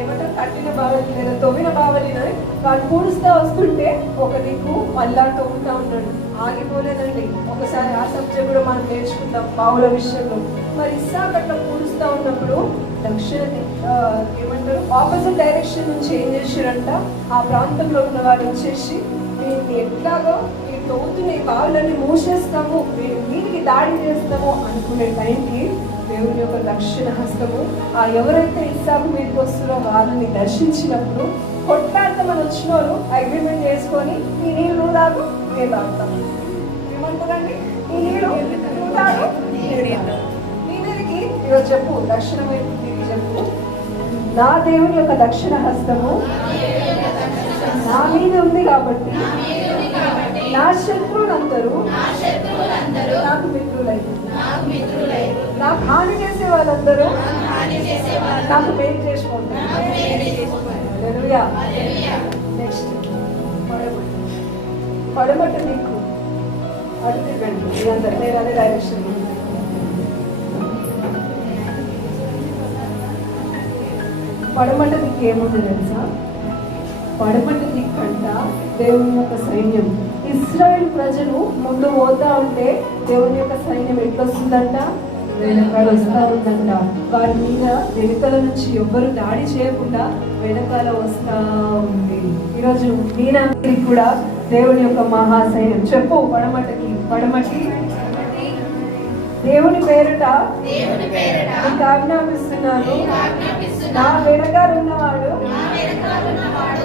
ఏమంటారు కట్టిన బావలి లేదా తవ్విన బావలిని వాడు పూడుస్తూ వస్తుంటే ఒక దిక్కు మళ్ళా తవ్వుతా ఉన్నాడు. ఆగిపోలేదండి. ఒకసారి ఆ సబ్జెక్ట్ కూడా మనం నేర్చుకుందాం బావుల విషయంలో. మరి ఇస్సాకు అట్లా పూడుస్తూ ఉన్నప్పుడు దక్షిణ ఏమంటారు ఆపోజిట్ డైరెక్షన్ నుంచి ఏం చేశారంట, ఆ ప్రాంతంలో ఉన్న వాళ్ళు వచ్చేసి వీటిని ఎట్లాగో ఈ తోతున్న ఈ బావులన్నీ మూసేస్తాము, వీటికి దాడి చేస్తాము అనుకునే టైంకి దేవుని యొక్క దక్షిణ హస్తము ఆ ఎవరైతే ఇస్సాకు మీదకి వస్తున్నారో వాళ్ళని దర్శించినప్పుడు కొట్టాడతామని వచ్చిన వాళ్ళు అగ్రిమెంట్ చేసుకొని ఈ నీళ్ళు నువ్వు తాగు నేను తాగుతాను. ఏమంటారండి? ఈ నీళ్ళు నువ్వు తాగు నీ మీదకి ఈరోజు చెప్పు, దక్షిణ వైపు తిరిగి చెప్పు, నా దేవుని యొక్క దక్షిణ హస్తము నా మీద ఉంది కాబట్టి నా శత్రువులందరూ నాకు మిత్రులైతే, నాకు హాని చేసే వాళ్ళందరూ నాకు మేలు చేసుకుంటారు. నెక్స్ట్ పడమట దిక్కు అటు తిరగండి మీరందరూ, నేను అదే డైరెక్షన్. పడమట దిక్కు ఏముంది తెలుసా? పడమట దిక్కంట దేవుని యొక్క సైన్యం. ఇశ్రాయేల్ ప్రజలు ముందు పోతా ఉంటే దేవుని యొక్క సైన్యం ఎట్లొస్తుందంట? వెనకాల వస్తూ ఉందంట. వారి మీద వెనుకల నుంచి ఎవ్వరు దాడి చేయకుండా వెనకాల వస్తూ ఉంది. ఈరోజు మీరందరికీ కూడా దేవుని యొక్క మహాసైన్యం చెప్పు. పడమటకి పడమటి దేవుని పేరిట నీకు ఆజ్ఞాపిస్తున్నాను, నా వెనకాల ఉన్నవాడు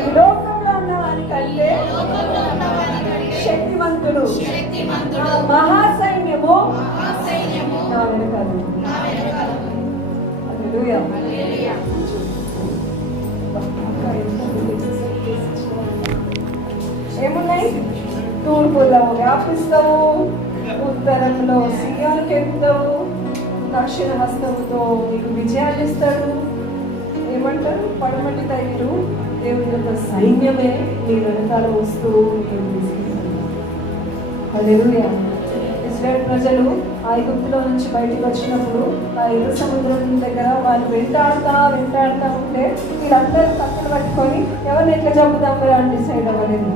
ఈ లోకంలో ఉన్న వారి కంటే శక్తివంతుడు, మహాసైన్యము నా వెనకాల. హల్లెలూయా. ఏమున్నాయి? తూర్పులో వ్యాపిస్తావు, ఉత్తరంలో సియోనుకు ఎక్కుతావు, దక్షిణ హస్తంతో నీకు విజయాలు ఇస్తాడు. ఏమంటారు? పడమటి తైరు దేవుని యొక్క సైన్యమే నీ వెనకాల వస్తూ ఉంటుంది. హల్లెలూయా. ఇశ్రాయేలు ప్రజలు ఐగుప్తులో నుంచి బయటకు వచ్చినప్పుడు ఆ ఎర్ర సముద్రం దగ్గర వాళ్ళు వెంటాడుతా ఉంటే వీళ్ళందరూ కత్తులు పట్టుకొని ఎవరిని ఎట్లా చంపుతాం కదా అని డిసైడ్ అవ్వలేదు.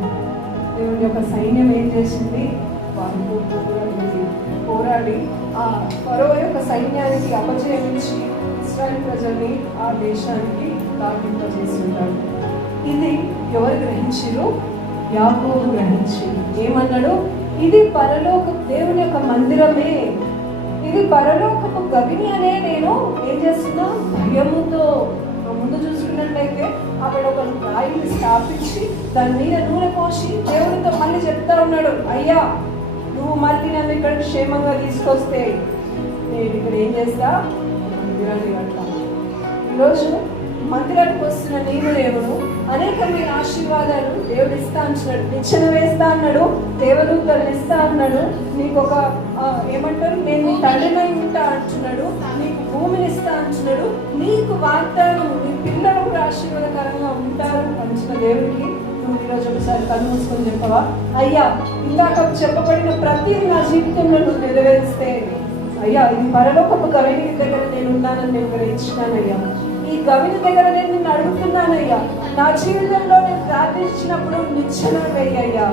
దేవుని యొక్క సైన్యం ఏం చేసింది? వాళ్ళు పోరాడి ఆ ఫరో యొక్క సైన్యానికి అపజయం ఇచ్చి ఇశ్రాయేలు ప్రజల్ని ఆ దేశానికి దాటింపజేస్తుంటాడు. ఇది ఎవరు గ్రహించారు? యాకోబు గ్రహించి ఏమన్నాడు? ఇది పరలోక దేవుని యొక్క మందిరమే, ఇది పరలోకపు గవిని అనే నేను ఏం చేస్తున్నా భయముతో. ముందు చూసుకున్నట్లయితే అక్కడ ఒక రాయిని స్థాపించి దాని మీద నూనె పోసి దేవునితో మళ్ళీ చెప్తా ఉన్నాడు, అయ్యా నువ్వు మళ్ళీ నన్ను ఇక్కడ క్షేమంగా తీసుకొస్తే నేను ఇక్కడ ఏం చేస్తా మందిరాన్ని కడతాను. ఈరోజు మందిరానికి వస్తున్న నీవు దేవుడు అనేకమైన ఆశీర్వాదాలు దేవుడు ఇస్తా అంటున్నాడు. నిచ్చెన వేస్తా అన్నాడు, దేవదూతలు ఇస్తా అన్నాడు, నీకు ఒక ఏమంటారు నేను నీ తండ్రినై ఉంటా అంటున్నాడు, నీకు భూమిని ఇస్తా అంటున్నాడు, నీకు వాగ్దానం నీ పిల్లలు కూడా ఆశీర్వాదకరంగా ఉంటారు అంటున్న దేవుడికి నువ్వు ఈరోజు ఒకసారి కళ్ళు మూసుకొని చెప్పవా? అయ్యా ఇందాక చెప్పబడిన ప్రతి నా జీవితంలో నువ్వు నెరవేరిస్తే అయ్యా ఇది పరలోకపు గవిని దగ్గర నేను ఉన్నానని నేను గ్రహించినానయ్యా, ఈ గవిని దగ్గర నేను నిన్ను అడుగుతున్నానయ్యా, నా జీవితంలో నేను ప్రార్థించినప్పుడు నిచ్చెన వేయ్యా,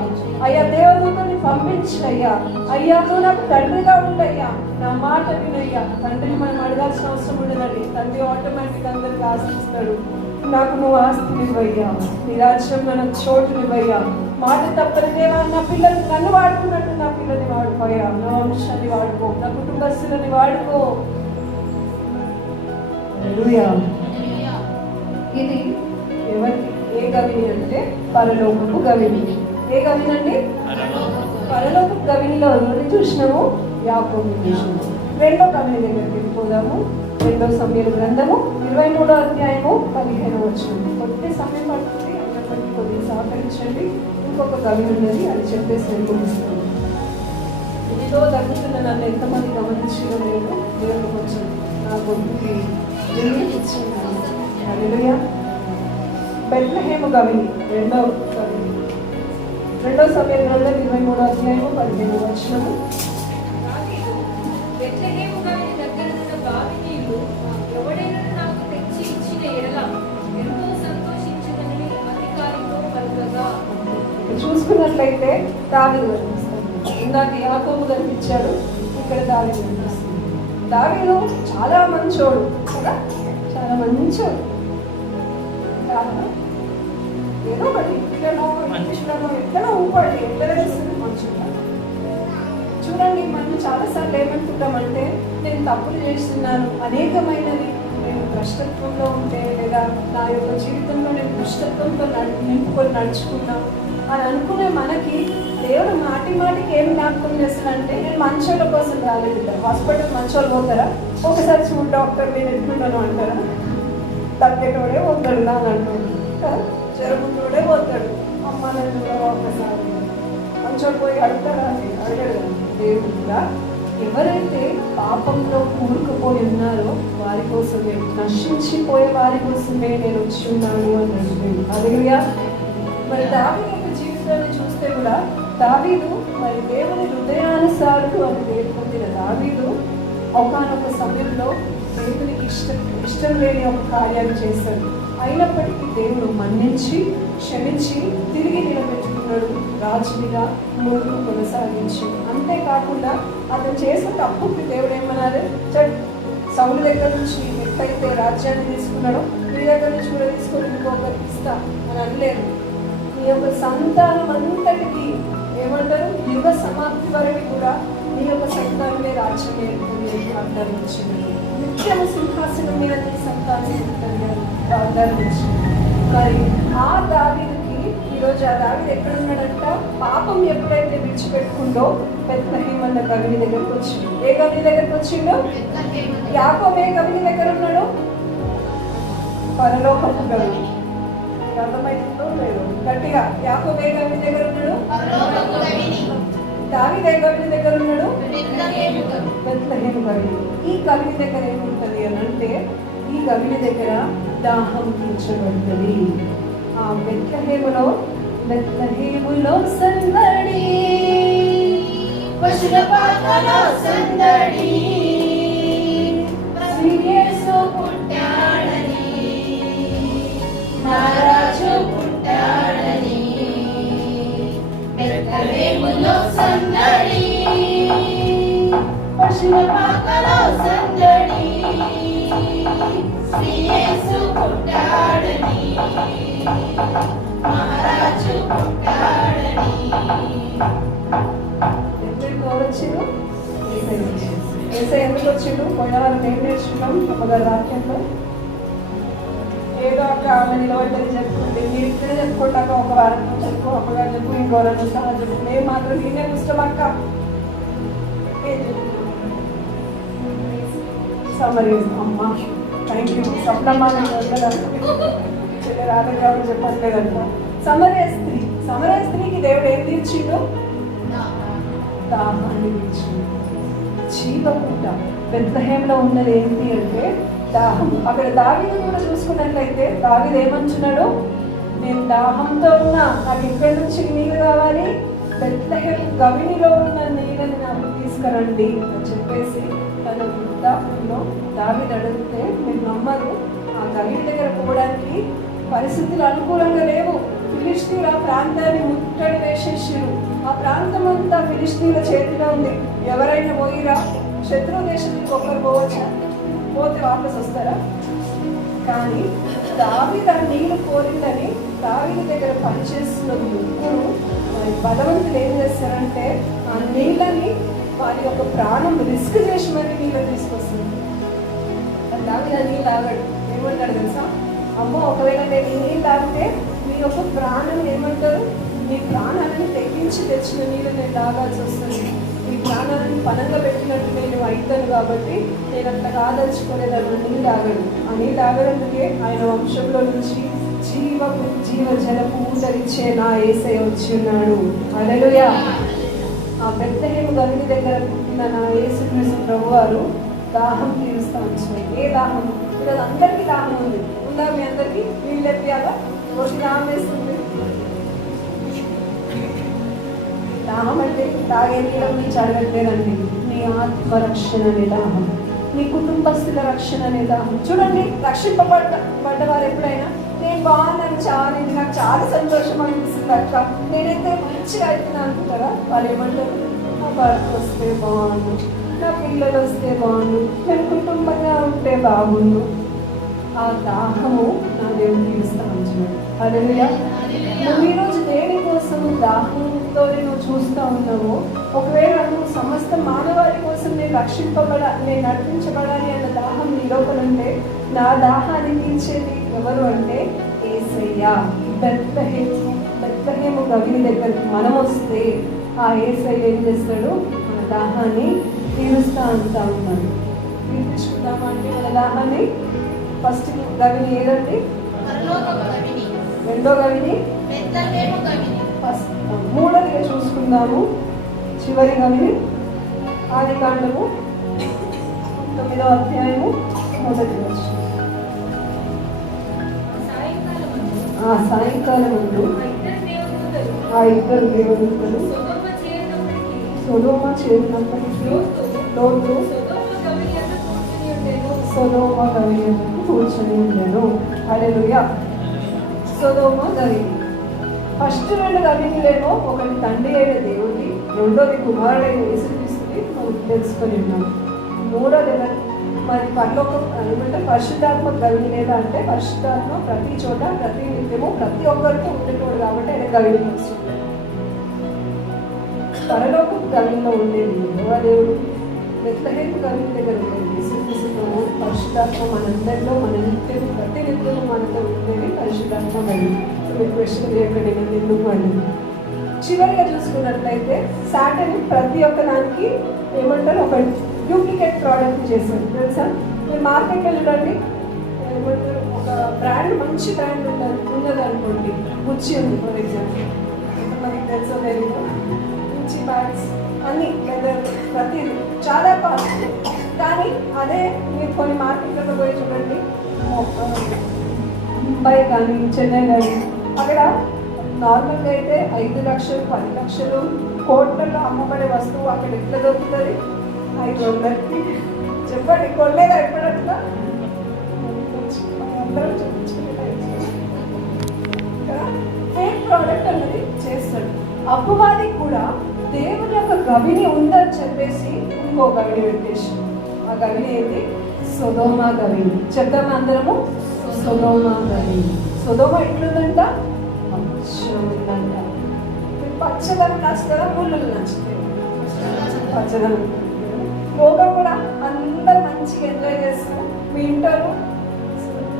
అయ్యా దేవదూతని పంపించయ్యా, అయ్యా నువ్వు నాకు తండ్రిగా ఉండయ్యా, నా మాట వినయ్యా. తండ్రిని మనం అడగాల్సిన అవసరం ఉండదండి, తండ్రి ఆటోమేటిక్ అందరికి ఆశిస్తాడు. నాకు నువ్వు ఆస్తిని ఇవ్వయ్యా, నీ రాజ్యంలో నాకు చోటుని ఇవ్వయ్యా, మాట తప్పని దేవా నా పిల్లలు నన్ను వాడుకున్నట్టు నా పిల్లల్ని వాడుకోయా, నా వంశాన్ని వాడుకో, నా కుటుంబస్తులని వాడుకో. ఇది ఎవరికి ఏ గవిని అంటే పరలోకపు గవిని. ఏ గవిని అండి? పరలోకపు గవినిలో ఎవరిని చూసినాము? యాకోబుని చూసినాము. రెండో గవిని దగ్గరికి వెళ్ళిపోదాము. 2 సమూయేలు గ్రంథము 23వ అధ్యాయము 15వ వచనం. కొద్ది సమయం పడుతుంది, అందరికీ కొద్దిగా సహకరించండి. ఇంకొక గవిని ఉన్నది, అది చెప్పేసి వెళ్ళిపోతుంది. ఇదితో తగ్గుతున్న నన్ను ఎంతమంది గమనించారో నేను దేవుడు కొంచెం నా గొంతుకి హల్లెలూయా. బెత్లెహేము గవిని రెండో గవిని. 2 సమూయేలు గ్రంథం 23వ అధ్యాయము 15వ వచనము. బెత్లెహేము గవిని దగ్గర బావిని చూసుకున్నట్లయితే దావీదు కనిపిస్తాడు. ఇందాక యాకోబు కనిపించాడు, ఇక్కడ దావీదు కనిపిస్తుంది. దావీదు చాలా మంచోడు కదా, చాలా మంచోడు. ఏదో ఒకటి ఇట్లనో ఎట్లనో ఊపాడు, ఎట్లా తెలుస్తుంది మంచిగా. చూడండి, మనం చాలాసార్లు ఏమనుకుంటామంటే నేను తప్పులు చేస్తున్నాను, అనేకమైనవి నేను భ్రష్టత్వంలో ఉంటే, లేదా నా యొక్క జీవితంలో నేను దుష్టత్వంతో నింపుకొని నడుచుకున్నాను అని అనుకునే మనకి దేవుడు మాటికి ఏం జ్ఞాపకం చేస్తాడంటే, నేను మంచోళ్ళ కోసం రాలేదు. హాస్పిటల్ మంచోళ్ళు పోతారా? ఒకసారి చూడు డాక్టర్ నేను ఎట్లున్నాను అంటారా? తగ్గేటోడే పోతాడు నా అంటాడు కదా, జరుగుతోడే పోతాడు. అమ్మ నన్ను ఒకసారి మంచోడు పోయి అడుగుతారా? అడిగాడు దేవుడు కూడా. ఎవరైతే పాపంలో కూరుకుపోయి ఉన్నారో వారి కోసమే, నశించిపోయే వారి కోసమే నేను వచ్చి ఉన్నాను అన్నాడు. హల్లెలూయా. మరి దావీదు యొక్క జీవితాన్ని చూస్తే కూడా దావీదు మరి దేవుని హృదయానుసారుడు అని పేరు పొందిన దావీదు ఒకానొక సమయంలో దేవునికి ఇష్టం లేని ఒక కార్యాలు చేశాడు. అయినప్పటికీ దేవుడు మన్నించి క్షమించి తిరిగి నిలబెట్టుకున్నాడు, రాజునిగా ముందుకు కొనసాగించి. అంతేకాకుండా అతను చేసిన తప్పుకి దేవుడు ఏమన్నారు? సౌలు దగ్గర నుంచి ఎట్లయితే రాజ్యాన్ని తీసుకున్నాడో నీ దగ్గర నుంచి కూడా తీసుకొని ఇంకొకరికి ఇస్తా అని అనలేదు. నీ యొక్క సంతానం అంతటికి ఏమంటారు, యుగ సమాప్తి వరకు కూడా నీ యొక్క సంతానమే రాజ్యం ఏర్పడి వాగ్దానం వచ్చింది. నిత్యము సింహాసనం మీద నీ సంతానం వాగ్దానం వచ్చింది. మరి ఆ దావీదుకి ఈరోజు ఆ దావీదు ఎక్కడున్నాడంట? పాపం ఎప్పుడైతే విడిచిపెట్టుకుందో బెత్లెహేము అన్న గవిని దగ్గరకు వచ్చిండు. ఏ గవిని దగ్గరకు వచ్చిండో? యాకోబు ఏ గవిని దగ్గర ఉన్నాడు? పరలోకపు గవిని. అర్థమవుతుందో లేదు? గట్టిగా, యాకోబు ఏ గవిని దగ్గర ఉన్నాడు? దావీదు ఏ గవిని దగ్గర ఉన్నాడు? బెత్లెహేము గవిని. ఈ గవిని దగ్గర ఏముంటది అని అంటే, ఈ గవిని దగ్గర దాహం తీర్చబడుతుంది. ఆ బెత్లెహేములో సందడి, పశుల పాకలో సందడి, యేసు పుట్టాడని, మహారాజు పుట్టాడని, బెత్లెహేములో సందడి, పశుల పాకలో సందడి, యేసు పుట్టాడని, మహారాజు పుట్టాడని. వచ్చిండు ఏసై ఎందుకు వచ్చిండు? పోయిన వారు ఏం నేర్చుకున్నాం అమ్మగారి వాక్యంలో? ఏదో అక్క ఆమె నిలబడ్డని చెప్పుకుంటే మీరు ఇక్కడే చెప్పుకుంటాక ఒక వారం చెప్పు, అమ్మగారు చెప్పు, ఇంకో రెండు సార్లు చెప్పు, మేము మాత్రం నేనే ఇష్టం అక్క ఏం చెప్పు సమరీ. అమ్మ థ్యాంక్ యూ. స్వప్నమ్మ చెల్లె రాధగారు చెప్పట్లేదంట. సమరయ స్త్రీకి దేవుడు ఏం తీర్చిండు? దాహాన్ని తీర్చిండు. జీవపుట్ట బెత్లెహేములో ఉన్నది ఏంటి అంటే దాహం. అక్కడ దావీదు కూడా చూసుకున్నట్లయితే దావీదు ఏమంటున్నాడు? నేను దాహంతో ఉన్నా, నాకు ఇక్కడి నుంచి నీళ్ళు కావాలి, బెత్లెహేము గవినిలో ఉన్న నీళ్ళని నాకు తీసుకురండి అని చెప్పేసి తన వృద్ధాప్యంలో దావీదు అడిగితే మీరు నమ్మరు, ఆ గవిని దగ్గర పోవడానికి పరిస్థితులు అనుకూలంగా లేవు. ఫిలిష్తీయుల ప్రాంతాన్ని ముట్టడి వేసేసారు. ఆ ప్రాంతం అంతా ఫిలిష్తీయుల చేతిలో ఉంది. ఎవరైనా పోయిరా? శత్రు దేశానికి ఒకరు పోవచ్చా? పోతే వాపస్ వస్తారా? కానీ దావీదు ఆ నీళ్లు కోరిందని దావీదు దగ్గర పనిచేస్తున్న ముగ్గురు మరి బలవంతులు ఏం చేస్తారంటే ఆ నీళ్ళని వారి యొక్క ప్రాణం రిస్క్ చేసి మరి నీళ్ళు తీసుకొస్తుంది. దావీదు ఆ నీళ్ళు తాగాడు. ఏమంటాడు తెలుసా? అమ్మో ఒకవేళ నేను ఈ నీళ్ళు తాగితే మీ యొక్క ప్రాణం ఏమంటారు, మీ ప్రాణాలను తెగించి తెచ్చిన నీళ్ళు నేను తాగాల్సి వస్తుంది, మీ ప్రాణాలను పనంగా పెట్టినట్టు నేను అవుతాను, కాబట్టి నేను అట్లా కాదలుచుకోలేదని నీళ్ళు తాగడు. ఆ నీళ్ళు తాగడానికి ఆయన వంశంలో నుంచి జీవ జలపు ఊటరిచ్చే నా యేసయ్య వచ్చి ఉన్నాడు. హల్లెలూయా. ఆ బెత్లెహేము గవిని దగ్గర పుట్టిన నా యేసుక్రీస్తు ప్రభువారు దాహం తీరుస్తా వచ్చినాయి. ఏ దాహం? ఈరోజు అందరికీ దాహం ఉంది. ఉందా మీ అందరికీ? నీళ్ళు ఎత్తియాలా? ఒకటి దాహం వేస్తుంది. దాహం అంటే తాగే నీళ్ళ నుంచి అడగట్లేదండి. నీ ఆత్మరక్షణ అనే దాహం, నీ కుటుంబస్తుల రక్షణ అనే దాహం. చూడండి, రక్షింపబడ్డవారు ఎప్పుడైనా నేను బాగున్నాను చాలా ఇది నాకు చాలా సంతోషం అనిపిస్తుంది అక్క, నేనైతే మంచిగా అవుతున్నా అనుకుంటారా? వాళ్ళు ఏమంటారు, నా భర్త వస్తే బాగుండు, నా పిల్లలు వస్తే బాగుండు, నేను కుటుంబంగా ఉంటే బాగుండు. ఆ దాహము నా దేవుడు తీరుస్తా ఉంటున్నాడు. హల్లెలూయా. నువ్వు ఈరోజు దేని కోసం దాహంతో నువ్వు చూస్తూ ఉన్నావో, ఒకవేళ నువ్వు సమస్త మానవాళి కోసం నేను నేను నడిపించబడాలి అన్న దాహం నీ లోపల ఉంటే, నా దాహాన్ని తీర్చేది ఎవరు అంటే యేసయ్య. బెత్లెహేము గవిని దగ్గరికి మనం వస్తే ఆ యేసయ్య ఏం చేస్తాడు, మన దాహాన్ని తీరుస్తూ ఉన్నాడు. తీర్చుకుందామంటే మన దాహాన్ని. ఫస్ట్ గవిని ఏదండి? రెండో గవిని ఫస్ట్. మూడోదిగా చూసుకుందాము, చివరి గవిని ఆదికాండము 9వ అధ్యాయము 1వ వచనం. ఆ సాయంకాలం ముందు ఆ ఇద్దరు దేవదూతలు సొదొమ చేరినప్పటికీ లోతు సొదొమ గవిని యందు కూర్చొని ఉండెను. హల్లెలూయా. సొదొమ గవిని ఫస్ట్ 2 గవినిలేమో, ఒకటి తండ్రి అయిన దేవుడి, రెండోది కుమారుడైన యేసుక్రీస్తుని మనం తెలుసుకొని ఉన్నాం. మూడోది మరి పరలోకం ఏమంటే పరిశుద్ధాత్మ గవిని లేదా అంటే పరిశుద్ధాత్మ ప్రతి చోట ప్రతి నిత్యము ప్రతి ఒక్కరికి ఉండేటోడు కాబట్టి ఆయన గవిని వస్తుంది. పరలోకం గవిలో ఉండేది దేవుడు, బెత్లెహేము గవిని దగ్గర ఉండేది యేసుక్రీస్తును. పరిశుద్ధాత్మ మనందరిలో మన నిత్యము ప్రతి నిత్యము మనతో ఉండేది పరిశుద్ధాత్మ గవిని. మీరు క్వశ్చన్ చేయకండి నేను ఎందుకు అని. చివరిగా చూసుకున్నట్లయితే సాటన్ ప్రతి ఒక్క దానికి ఏమంటారు, ఒక డూప్లికేట్ ప్రోడక్ట్ చేశారు తెలుసా? మీరు మార్కెట్కి చూడండి, ఏమంటారు, ఒక బ్రాండ్ మంచి బ్రాండ్ ఉన్నది అనుకోండి, గుచ్చి ఉంది ఫర్ ఎగ్జాంపుల్, ఎంతమందికి తెలుసో లేదు, గుచ్చి బ్యాగ్స్ అన్నీ లెదర్ ప్రతిదీ చాలా కాస్ట్. కానీ అదే మీరు కొన్ని మార్కెట్లలో పోయి చూడండి, ముంబై కానీ చెన్నై కానీ, అక్కడ నార్మల్గా అయితే 5 లక్షలు 10 లక్షలు కోట్లలో అమ్మబడే వస్తువు అక్కడ ఎట్లా దొరుకుతుంది? 500కి. చెప్పండి, కొనలేదా ఎప్పుడట్లా? అందరూ ఫేక్ ప్రోడక్ట్ అన్నది చేస్తాడు. అపవాది కూడా దేవుని యొక్క గవిని ఉందని చెప్పేసి ఇంకో గవిని పెట్టేసి, ఆ గవిని ఏంటి? సొదొమ గవిని. చెప్తాము అందరము, సొదొమ గవిని. సొదొమ ఎట్లుందంట? పచ్చదంట. పచ్చదనం నచ్చుతుందా? ముళ్ళు నచ్చుతాయి. పచ్చదనం. లోకం కూడా అందరు మంచిగా ఎంజాయ్ చేస్తాం. మీ ఇంట్లో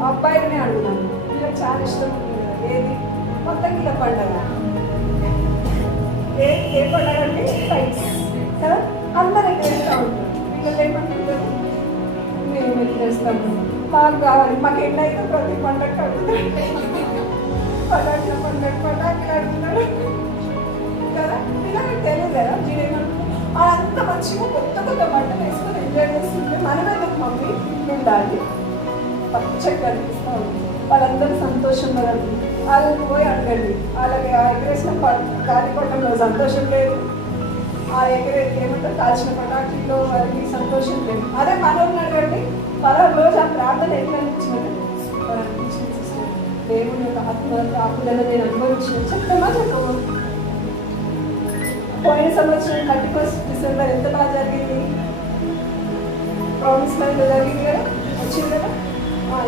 అబ్బాయిని అడుగుతాను, వీళ్ళకి చాలా ఇష్టం ఉంటుంది కదా, ఏది? మొత్తం ఇలా పండగ. ఏ పండగ అంటే ఫైట్స్ కదా, అందరూ చేస్తూ ఉంటారు. వీళ్ళు ఏమంటుంటారు, మేము వెళ్ళి చేస్తాము, మాకు కావాలి, మాకు ఎన్నైతే ప్రతి పండగ అడుగుతారు, పటాకులు అడుగుతాడు కదా. ఇలా మీకు తెలియదు కదా, జీడేమంటారు, అంత మంచిగా కొత్త కొత్త బట్టలు వేసుకొని ఎంజాయ్ చేస్తుంటే మనమే మమ్మీ ఉండాలి, పచ్చగా కనిపిస్తూ ఉంది. వాళ్ళందరూ సంతోషంగా కనిపిస్తుంది. వాళ్ళకి పోయి అడగండి, వాళ్ళకి ఆ ఎగరేసిన గాలిపటంలో సంతోషం లేదు, ఆ ఏమంటారు కాల్చిన పటాకుల్లో వాళ్ళకి సంతోషం లేదు. అదే మనల్ని అడగండి, రోజు ఆ ప్రార్థన ఎట్లా అనిపించినట్టు సూపర్ అనిపించింది, దేవుని యొక్క ఆత్మలను నేను అనుభవించిన చెప్తామా చెప్పమా? పోయిన సంవత్సరం 31 డిసెంబర్ ఎంత బాగా జరిగింది, ప్రామిస్ ల్యాండ్ జరిగింది కదా, వచ్చింది కదా.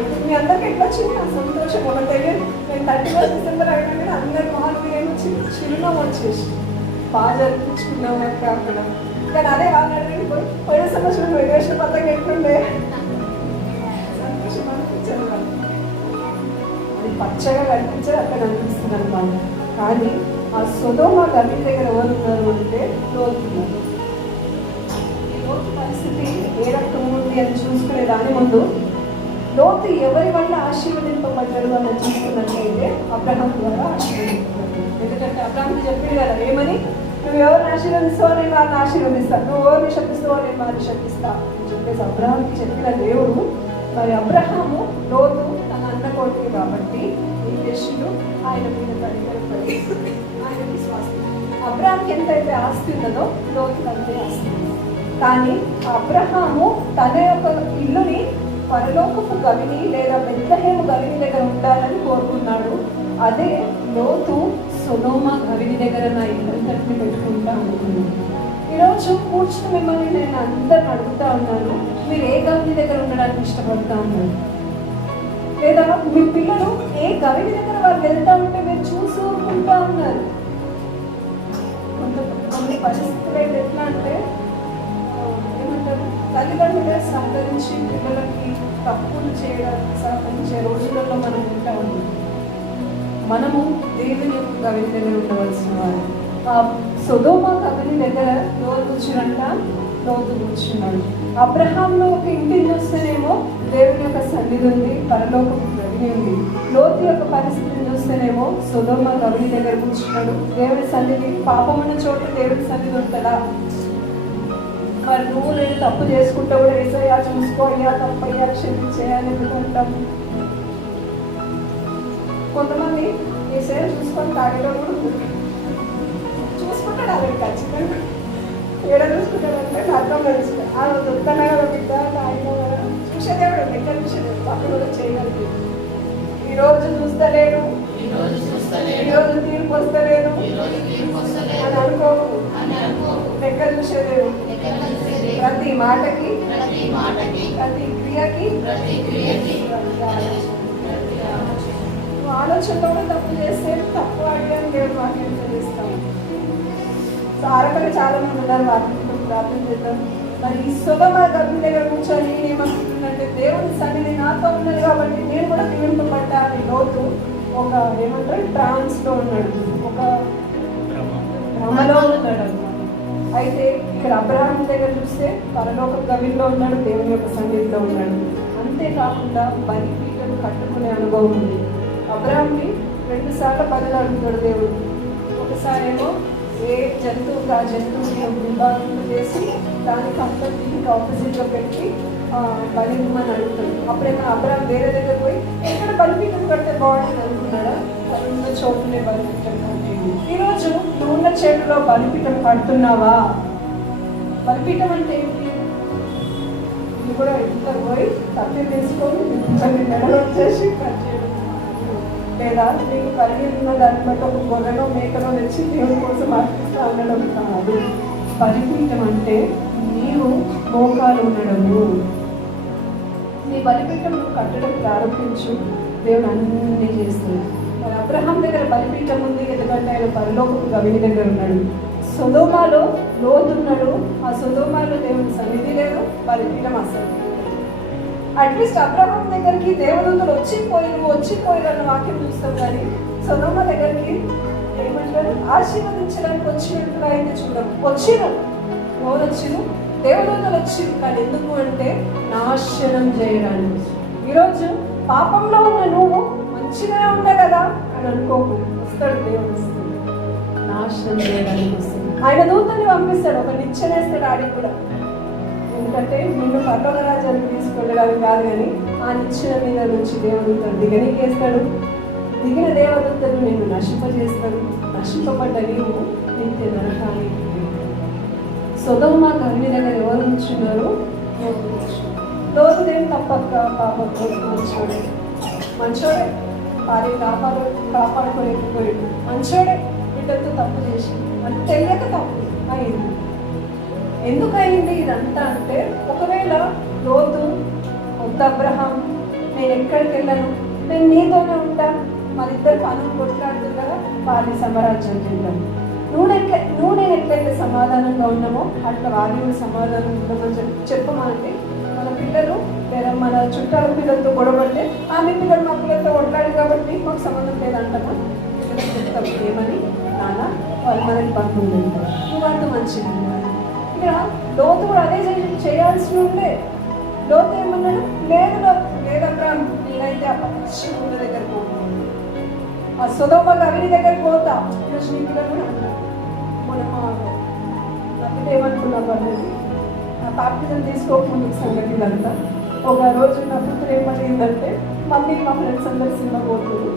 ఇప్పుడు మీ అందరికి ఎట్లా వచ్చింది ఆ సంతోషం? ఒక తెలియదు, నేను 31 డిసెంబర్ అయినా కానీ అందరి మొహాలు ఏమొచ్చింది, చిరునవ్వు వచ్చేసి బాగా జరిపించుకున్నాం అక్క అక్కడ. కానీ అదే వాళ్ళు అడిగి పోయిన సంవత్సరం వేసిన పద్ధతి ఎట్లుండే సంతోషం అనిపించారు వాళ్ళు. అది పచ్చగా కనిపించే అక్కడ అనిపిస్తుంది అనమాట. కానీ ఆ సొదొమ గవిని దగ్గర ఎవరు ఉన్నారు అంటే లోతు ఉన్నారు. ఈ లోతు పరిస్థితి ఏ రకం ఉంది అని చూసుకునే దాని ముందు లోతు ఎవరి వల్ల ఆశీర్వదింపబడ్డాడు అని చూసుకున్నట్లయితే అబ్రహాం ద్వారా ఆశీర్వదింపబడ్డాడు. ఎందుకంటే అబ్రహాంకి చెప్పింది కదా, ఏమని? నువ్వు ఎవరిని ఆశీర్వదిస్తావో నేను వాళ్ళని ఆశీర్వదిస్తాను, నువ్వు ఎవరిని శపిస్తావో నేను వారిని శపిస్తా అని చెప్పేసి అబ్రహాంకి చెప్పిన దేవుడు, మరి అబ్రహాము లోతు తన అన్న కొడుకు కాబట్టి ఈ దేశంలో ఆయన మీద కనికరపడి ఆయన విశ్వాసం. అబ్రహాంకి ఎంతైతే ఆస్తి ఉన్నదో లోతుకి అంతే ఆస్తి ఉంది. కానీ అబ్రహాము తన యొక్క ఇల్లుని పరలోకపు గవిని లేదా బెత్లెహేము గవిని దగ్గర ఉండాలని కోరుకున్నాడు. అదే లోతు సొదొమ గవిని దగ్గర నా ఇద్దరిని పెట్టుకుంటా ఉన్నాను. ఈరోజు కూర్చుని మిమ్మల్ని నేను అందరిని అడుగుతా ఉన్నాను, మీరు ఏ గవిని దగ్గర ఉండడానికి ఇష్టపడతా ఉన్నారు? లేదా మీ పిల్లలు ఏ గవిని దగ్గర వాళ్ళు వెళ్తా ఉంటే మీరు చూసి ఊరుకుంటా ఉన్నారు? కొన్ని పరిస్థితులు అయితే ఎట్లా అంటే ఏమంటారు, తల్లిదండ్రులే సహకరించి పిల్లలకి తప్పులు చేయడానికి సహకరించే రోజులలో మనం ఉంటా ఉన్నాం. మనము దేవుని యొక్క గవిని దగ్గర ఉండవలసిన వారు. ఆ సొదొమ గవిని దగ్గర ఎవరు కూర్చున్నారంట? లోతు కూర్చున్నాడు. అబ్రహాంలో ఒక ఇంటిని చూస్తేనేమో దేవుని యొక్క సన్నిధి ఉంది, పరలోకపు గవిని ఉంది. లోతు యొక్క పరిస్థితిని చూస్తేనేమో సొదొమ గవిని దగ్గర కూర్చున్నాడు. దేవుని సన్నిధి, పాపమున్న చోట దేవుని సన్నిధి ఉంటుందా? మరి నువ్వు నేను తప్పు చేసుకుంటా కూడా ఏసయ్యా చూసుకో, అయ్యా తప్పయ్యా క్షమించేయాలి ఎందుకంటాం. కొంతమంది ఏసయ్యా చూసుకొని తాగేలో కూడా చూసుకుంటాడు. అవి ఖచ్చితంగా ఏడ చూసుకుంటాడంటే అర్థం తెలుసుకుంటాడు. ఆ దొరుకుతున్నా కదా బిడ్డ తాగినా కదా చూసేదేవాడు, ఎక్కడ చూసేదేవాడు, పక్కన కూడా చేయగలిగి. ఈరోజు చూస్తలేను, ఈరోజు తీర్పు వస్తలేదు అని అనుకోకు. ఎక్కడ చూసేదేవు, ప్రతి మాటకి ప్రతి క్రియకి నువ్వు ఆలోచనలో కూడా తప్పు చేస్తే తప్పు అడిగాను దేవుడు వాక్యం చేస్తాము. ఆరకలు చాలా మంది ఉన్నారు, వాక్యంతో ప్రార్థన చేద్దాం. మరి ఈ సొదొమ గవిని దగ్గర కూర్చొని ఏమనుకుంటుందంటే దేవుని సన్నిధి నాతో ఉన్నది కాబట్టి నేను కూడా దీవింపబడ్డా అని లోతు ఒక ఏమంటారు ట్రాన్స్లో ఉన్నాడు, ఒక భ్రమలో ఉన్నాడు అన్నమాట. అయితే ఇక్కడ అబ్రహాం దగ్గర చూస్తే పరలోక గవిలో ఉన్నాడు, దేవుని యొక్క సన్నిధిలో ఉన్నాడు. అంతేకాకుండా బలిపీఠం కట్టుకునే అనుభవం ఉంది. అబ్రహాంని 2 సార్లు బదులు అడుగుతాడు దేవుడు. ఒకసారి ఏమో ఏ జంతువుకి ఆ జంతువుని విభాగంలో చేసి దానికి అంతటికి ఆపోజిట్గా పెట్టి బలి ఇవ్వమని అడుగుతాడు. అప్పుడేమో అబ్రహాం వేరే దగ్గర పోయి ఎక్కడ బలిపీఠం కడితే బాగుంటుంది అనుకున్నాడా? ఉన్న చోటునే బలిపీఠం కట్టేది. ఈరోజు నువ్వు ఉన్న చేతుల్లో బలిపీఠం కడుతున్నావా? బలిపీఠం అంటే ఏంటి? ఇది కూడా ఇంట్లో పోయి కత్తి తీసుకొని మెడలో వచ్చేసి కట్ చేయడం, లేదా నీకు కలిగి ఉన్న దాన్ని బట్టి ఒక గొర్రెలో మేకలో తెచ్చి దేవుని కోసం అర్పిస్తా ఉండడం కాదు. బలిపీఠం అంటే నీవు మోకాలు ఉండడము. నీ బలిపీఠం నువ్వు కట్టడం ప్రారంభించు, దేవుడు అన్నీ చేస్తుంది. మరి అబ్రహాం దగ్గర బలిపీఠం ఉంది ఎందుకంటే ఆయన పరలోకపు గవిని దగ్గర ఉన్నాడు. సొదొమలో లోతు ఉన్నాడు, ఆ సొదొమలో దేవుని సన్నిధి లేదు, బలిపీఠం అసలు. అట్లీస్ట్ అబ్రహాం దగ్గరికి దేవదూతలు వచ్చిపోయి అన్న వాక్యం చూస్తాం, కానీ సొదొమ దగ్గరికి ఏమంటారు ఆశీర్వదించడానికి వచ్చినట్టుగా అయితే చూడం. ఎవరు వచ్చిరు? దేవదూతలు వచ్చిరు. కానీ ఎందుకు అంటే నాశనం చేయడానికి. ఈరోజు పాపంలో ఉన్న నువ్వు మంచిగా ఉండే కదా అని అనుకోకు, వస్తాడు దేవుడు, వస్తాడు నాశనం చేయడానికి వస్తుంది. ఆయన దూతల్ని పంపిస్తాడు, ఒక నిచ్చెనేస్తాడు ఆడికి కూడా. ఎందుకంటే నిన్ను పర్లోక రాజ్యాన్ని తీసుకెళ్ళడానికి కాదు, కానీ ఆ నిచ్చెన మీద నుంచి దేవదూతలు దిగనికేస్తాడు. దిగిన దేవదూతలు నిన్ను నశింపజేస్తాడు. నశింపబడ్డ నీవు నిత్య నరకానికి. సొదొమ గవిని దగ్గర ఎవరు ఉంచున్నారు? లోతుదేం తప్పక పాపకు మంచోడే భార్య కాపాడుకోలేకపోయాడు, మంచోడే బిడ్డలతో తప్పు చేసి అని తెలియక తప్పు అయింది. ఎందుకు అయింది ఇదంతా అంటే, ఒకవేళ లోతు వద్దు అబ్రహాం నేను ఎక్కడికి వెళ్ళను, నేను నీతోనే ఉంటాను, మరిద్దరు పనులు కొట్లాడుతుంది కదా, భార్య సామ్రాజ్యం తింటాను, నువ్వు నేను ఎట్లయితే సమాధానంగా ఉన్నామో అట్లా వారి సమాధానం ఉండమని చెప్పమంటే, మన పిల్లలు లేదా మన చుట్టాల పిల్లలతో గొడవపడితే ఆమె పిల్లలు మా పిల్లలతో కొట్లాడు కాబట్టి మాకు సంబంధం లేదంటామా? పిల్లలకు చెప్తాం ఏమని, నాన్న వాళ్ళు మనకి బంధువులు ఉంటారు, నువ్వు అంత మంచిది. ఇక్కడ లోతు కూడా అదే చేయాల్సి ఉండే. లోతు ఏమన్నాడు? లేదబ్రాం నేనైతే ఆ పక్షుల దగ్గర పోతాను, ఆ సొదొమ గవిని దగ్గరికి పోతా. ఈరోజు నీ పిల్లలు కూడా అన్నారు, నాకు ఏమనుకున్నాం వాళ్ళది నా బాప్టిజం తీసుకోకముందుకు సంగతి ఇదంతా. ఒక రోజు నా కూతురు ఏమడిగిందంటే, మమ్మీ మా ఫ్రెండ్స్ అందరు సినిమా పోతుంది,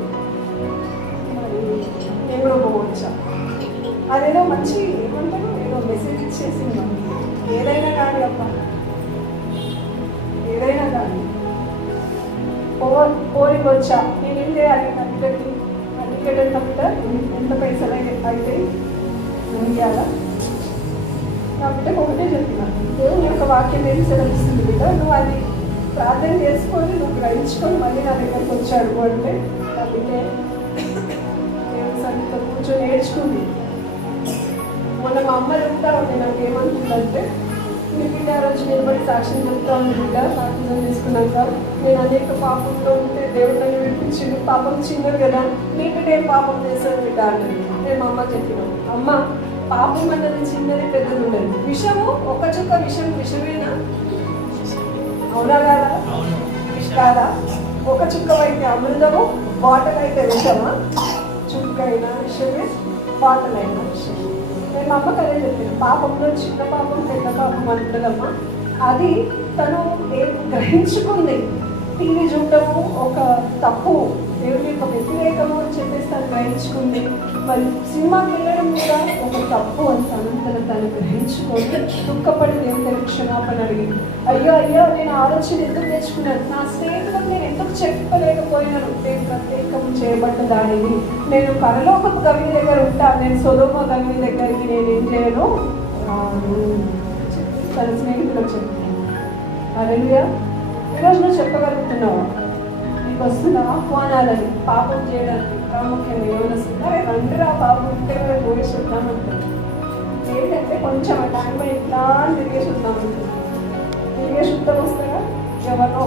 మరి నేను కూడా పోవచ్చా? అదేదో మంచి ఏమంటారు, ఏదో మెసేజ్ ఇచ్చేసింది మమ్మీ. ఏదైనా కానీ అప్ప, ఏదైనా కానీ పోరికి వచ్చా, నేను ఏం చేయాలి? నా బిడ్డకి అన్ని నువ్వు ఇవ్వాలా? నా బిడ్డకు ఒకటే చెప్పిన, దేవుని యొక్క వాక్యం ఏం సెలవిస్తుంది బిడ్డ, నువ్వు అది ప్రార్థన చేసుకొని నువ్వు గ్రహించుకొని మళ్ళీ నా దగ్గరకు వచ్చాడు అంటే నా బిడ్డే దేవుని సన్నిధిలో కూర్చొని నేర్చుకుంది. మొన్న మా అమ్మ చెప్తా ఉంది, నాకు ఏమంటుందంటే, నీ బిడ్డ ఆ రోజు నిలబడి సాక్ష్యం చెప్తా ఉంది, బిడ్డ సాక్ష్యం తీసుకున్నాక నేను అనేక పాపంలో ఉంటే దేవుడు నన్ను విడిపించింది, పాపం చిన్నది కదా, నీ బిడ్డ ఏం పాపం చేశాను బిడ్డ అన్నది. నేను మా అమ్మ చెప్పినాను, అమ్మ పాపం అన్నది చిన్నది పెద్దది ఉండదు, విషము ఒక చుక్క విషం విషమేనా? అవునా కాదా? కాదా? ఒక చుక్క అయితే అమృతము, బాటల్ అయితే విషమా? చుక్క అయినా విషయమే, బాటల్ అయినా విషయమే. నేను మా అమ్మకి అదే చెప్పాను, పాపంలో చిన్న పాపం పెద్ద పాపం అంటుందమ్మా, అది తను గ్రహించుకుంది. టీవీ చూడటము ఒక తప్పు, దేవుని యొక్క వ్యతిరేకము అని చెప్పేసి తను గ్రహించుకుంది. మరి సినిమాకి వెళ్ళడం కూడా ఒక తప్పు అని తను గ్రహించుకొని దుఃఖపడి దేవుని దగ్గర క్షమాపణ అడిగింది. అయ్యో అయ్యో నేను ఆలోచన ఎందుకు తెచ్చుకున్నాను, నా స్నేహితులకు నేను ఎందుకు చెప్పలేకపోయినాను, నేను ప్రత్యేకం చేయబడ్డ దానిని, నేను పరలోకపు గవిని దగ్గర ఉంటాను, నేను సొదొమ గవిని దగ్గరికి నేనేం చేయను తన స్నేహితులకు చెప్తాను. హల్లెలూయా. ఈరోజు నువ్వు చెప్పగలుగుతున్నావా? నీకు వస్తున్న ఆహ్వానాలని పాపం చేయడానికి ప్రాముఖ్యంగా ఏమైనా వస్తుందా? రండిరా పాపం ఉంటే కూడా పోయేసి వద్దామంటుంది. ఏంటంటే కొంచెం టైం ఇట్లా తిరిగేసి వద్దామంటుంది. తిరిగేసి వద్దాం వస్తారా? ఎవరినో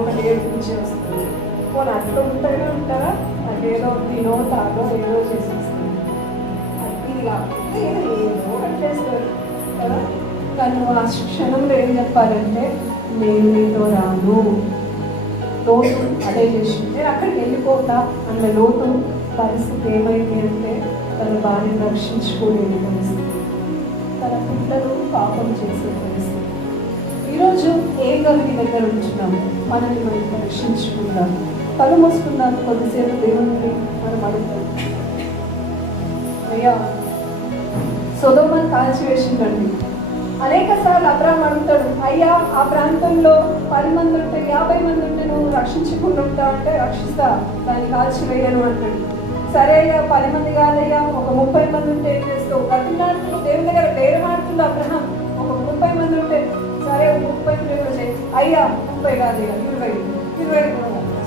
ఒకటి ఏడిపించి వస్తుంది. పోనీ అట్లా ఉంటూనే ఉంటారా? అదేదో తినో తాగో ఏదో చేసి వస్తుంది. అది కాకపోతే ఏదో ఒకటి చేస్తారు కదా. కానీ ఆ క్షణంలో ఏం చెప్పాలంటే, నేను నీతో రాను. లోతు అదే చేసింది, నేను అక్కడికి వెళ్ళిపోతా అన్న లోతు పరిస్థితి ఏమైంది అంటే, తన భార్యను రక్షించుకోలేని పరిస్థితి, తన పిల్లలు పాపం చేసే పరిస్థితి. ఈరోజు ఏ గవిని దగ్గర ఉంచున్నాము? మనల్ని మనం పరీక్షించుకుందాం. కళ్ళు మూసుకుందాం కొద్దిసేపు దేవుని మనం అడుగుతాం. అయ్యా సొదొమను కాల్చివేసిందండి. అనేక సార్లు అబ్రాహాం అడుగుతాడు, అయ్యా ఆ ప్రాంతంలో 10 మంది ఉంటే 50 మంది ఉంటే నువ్వు రక్షించుకుంటూ ఉంటావు అంటే, రక్షిస్తా, దాన్ని కాల్చివేయను అంటాడు. సరే అయ్యా 10 మంది కాదయ్యా ఒక 30 మంది ఉంటే ఏం చేస్తావు? గతినాడుతూ దేవుని దగ్గర డేరం ఆడుతుంది అబ్రహాం. ఒక 30 మంది ఉంటే సరే 30 ప్రేమ చేయి. అయ్యా 30 కాదయ్యా 20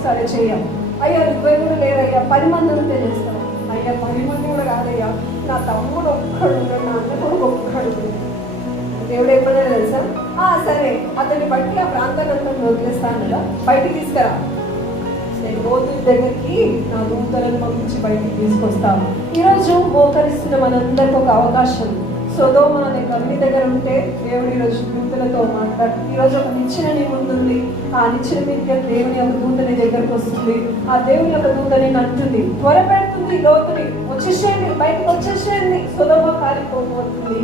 సరే చెయ్యం. అయ్యా 20 కూడా లేదయ్యా 10 మంది ఉంటే చేస్తాను. అయ్యా 10 మంది కూడా కాదయ్యా, నా తమ్ముడు ఒక్కడు ఉన్నాడు, నా అన్న కొడుకు ఒక్కడు. దేవుడు ఏమన్నా తెలుసా? సరే అతన్ని బట్టి ఆ ప్రాంతాన్ని అంతా వదిలేస్తాను కదా, బయటికి తీసుకురా, నేను లోతు దగ్గరికి నా దూతలను పంపించి బయటికి తీసుకొస్తాను. ఈరోజు మోకరిస్తున్న మనందరికి ఒక అవకాశం. సొదొమ అనే గవిని దగ్గర ఉంటే దేవుడు ఈరోజు దూతలతో మాట్లాడు. ఈరోజు ఒక నిచ్చెన నీ ముందుంది, ఆ నిచ్చెన మీద దేవుని యొక్క దూత నీ దగ్గరకు వస్తుంది. ఆ దేవుని యొక్క దూత నేను అంటుంది, త్వరపెడుతుంది లోతుని, వచ్చేసేయండి బయటకు వచ్చేసేయండి, సొదొమ కాలిపోతుంది.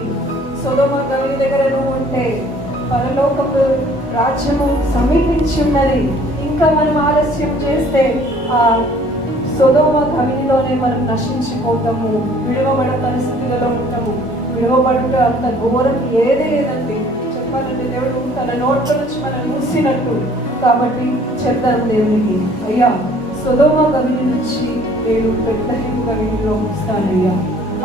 సొదొమ గవిని దగ్గర నువ్వు ఉంటే పరలోకపు రాజ్యము సమీపించి ఉన్నది. ఇంకా మనం ఆలస్యం చేస్తే ఆ సొదొమ గవినిలోనే మనం నశించిపోతాము, విడవబడ పరిస్థితులలో ఉంటాము. విడవబడుట అంత ఘోరం ఏదే లేదండి. చెప్పాలంటే దేవుడు తన నోట్ల నుంచి మనం మూసినట్టు. కాబట్టి చెప్తాను దేవునికి, అయ్యా సొదొమ గవిని నుంచి నేను బెత్లెహేము గవినిలో వస్తానయ్యా.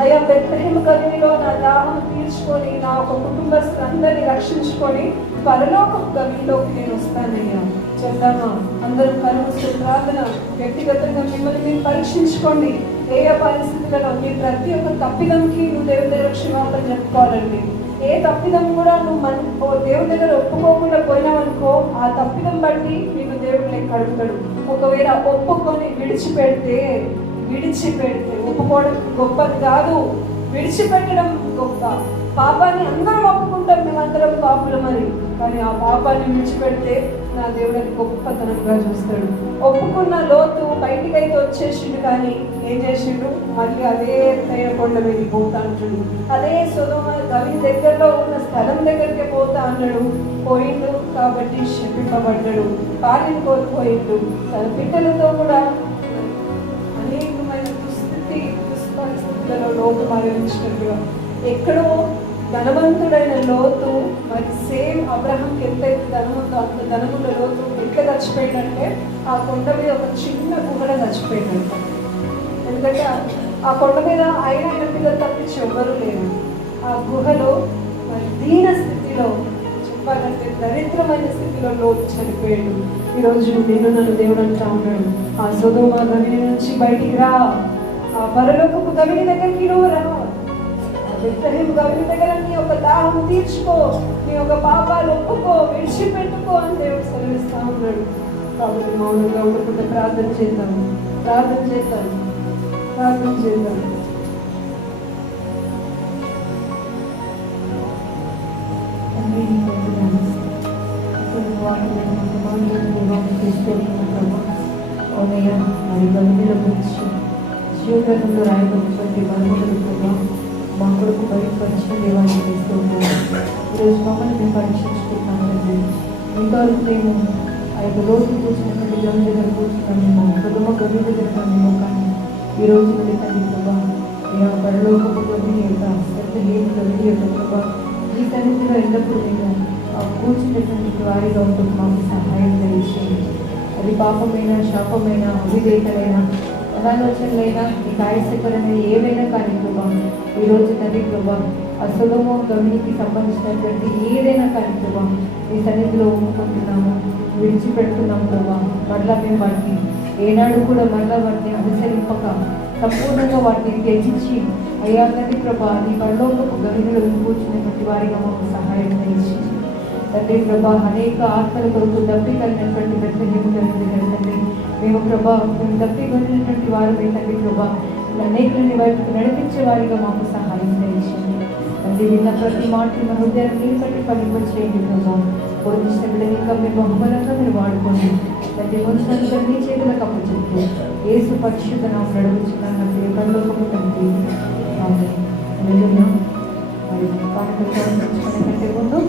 అయ్యా బెత్లెహేము గవినిలో నా దాహం తీర్చుకొని నా ఒక కుటుంబస్తులందరినీ రక్షించుకొని పరలోకపు గవినిలోకి నేను వస్తానయ్యా. చేద్దామా? అందరూ కలుసు ప్రార్థన. వ్యక్తిగతంగా మిమ్మల్ని మీరు పరీక్షించుకోండి. ఏ పరిస్థితులలో మీ ప్రతి ఒక్క తప్పిదంకి నువ్వు దేవుని దగ్గర క్షమాపణ చెప్పుకోవాలండి. ఏ తప్పిదం కూడా నువ్వు దేవుని దగ్గర ఒప్పుకోకుండా పోయినావనుకో, ఆ తప్పిదం బట్టి నీకు దేవుడు లెక్క అడుగుతాడు. ఒకవేళ ఒప్పుకొని విడిచిపెడితే ఒప్పుకోవడం గొప్పది కాదు, విడిచిపెట్టడం గొప్ప. పాపాన్ని అందరం ఒప్పుకుంటాం, మేమందరం పాపులమని, కానీ ఆ పాపాన్ని విడిచిపెడితే నా దేవుడిని గొప్పతనంగా చూస్తాడు. ఒప్పుకున్న లోతు బయటికి అయితే వచ్చేసిండు, కానీ ఏం చేసిండు? మళ్ళీ అదే తైన కొండ మీదకి పోతా అంటాడు. అదే సొదొమ గవిని దగ్గరలో ఉన్న స్థలం దగ్గరికి పోతా అన్నాడు. పోయిండు కాబట్టి శపింపబడ్డాడు, భార్యను కోల్పోయిండు. తన బిడ్డలతో కూడా అనేకమైన దుష్పరిస్థితులలో లోతు మరణించినట్టుగా. ఎక్కడో ధనవంతుడైన లోతు మరి సేమ్ అబ్రహాంకి ఎంతైతే ధనం ఉందో అంత ధనముల లోతు ఎట్లా చచ్చిపోయిందంటే, ఆ కొండ మీద ఒక చిన్న గుహలో చచ్చిపోయిందంట. ఎందుకంటే ఆ కొండ మీద ఆయన పిల్లలు తప్పించి ఎవ్వరూ లేరు. ఆ గుహలో మరి దీన స్థితిలో, చెప్పాలంటే దరిద్రమైన స్థితిలో లోతు చనిపోయాడు. ఈరోజు నన్ను దేవుడు అంటా ఉన్నాడు, ఆ సొదొమ గవిని నుంచి బయటికి రా, ఆ పరలోకపు గవిని దగ్గరికి నువ్వు రా, బెత్లెహేము గవిని దగ్గర నీ యొక్క దాహం తీర్చుకో, నీ యొక్క పాపాలు ఒప్పుకో, విడిచిపెట్టుకో అని దేవుడు సెలవిస్తా ఉన్నాడు. కాబట్టి మౌనంగా ఉండకుండా ప్రార్థన చేద్దాం. మరి గవిలో గురించి జీవితంలో రాయబడినటువంటి బలములు మా కొరకు బయటపరిచిన దేవాన్ని చేస్తూ ఉన్నాను. ఈరోజు మమ్మల్ని మేము పరీక్షించుకుంటున్నామండి. ఇంతవరకు మేము ఆ యొక్క రోజు కూర్చున్నటువంటి గవి దగ్గర కూర్చున్నాము, కుటుంబ గవి దగ్గర ఉన్నాము. కానీ ఈ రోజు నుండి తండ్రి ప్రభా, ఈ పరలోకపు గవి యొక్క శ్రద్ధలేని గవి యొక్క ప్రభా, ఈ సన్నిధిలో ఎల్లప్పుడూ మేము కూర్చున్నటువంటి వారిగా ఉంటుంది. మాకు సహాయం తెలియచేయండి. అది పాపమైన, శాపమైన, అవిధేయతలైన, అనాలోచనలైనా, ఈ కాయశకరమైన ఏవైనా కానీ ప్రభా, ఈరోజు తండ్రి ప్రభా, ఆ సొదొమ గవినికి సంబంధించినటువంటి ఏదైనా కానీ ప్రభా, ఈ సన్నిధిలో ఒప్పుకుంటున్నాము, విడిచిపెడుతున్నాము ప్రభా. మరలా మేము వాటిని ఏనాడు కూడా మరలా వాటిని అనుసరింపక సంపూర్ణంగా వాటిని త్యజించి అయ్యా తండ్రి ప్రభా, నీ పరలోకపు గవిలో కూర్చున్నటువంటి వారిగా మాకు సహాయం తెలిసి తండ్రి ప్రభా, అనేక ఆత్మల కొరకు దప్పి కలిగినటువంటి బెత్లెహేము గవి దగ్గర తండ్రి మేము ప్రభా, మేము దప్పి కలిగినటువంటి వారమే తండ్రి ప్రభా, అనేకులని వైపుకు నడిపించే వారిగా మాకు సహాయం తెలియచేయండి. తండ్రి విన్న ప్రతి మాటలు మన హృదయాన్ని మీరు బట్టి పలింపచేయండి ప్రభా. బోధించిన బిడ్డని ఇంకా మీరు బహుబలంగా మీరు వాడుకోండి. తండ్రి మనుషులంతా మీ చేతులకు అప్పచెప్తూ యేసు పరిశుద్ధ నామమున నడుచుకున్న పరలోకపు తండ్రి ఆమేన్. హల్లెలూయా. మరి పాటలు ప్రారంభించుకునే కంటే ముందు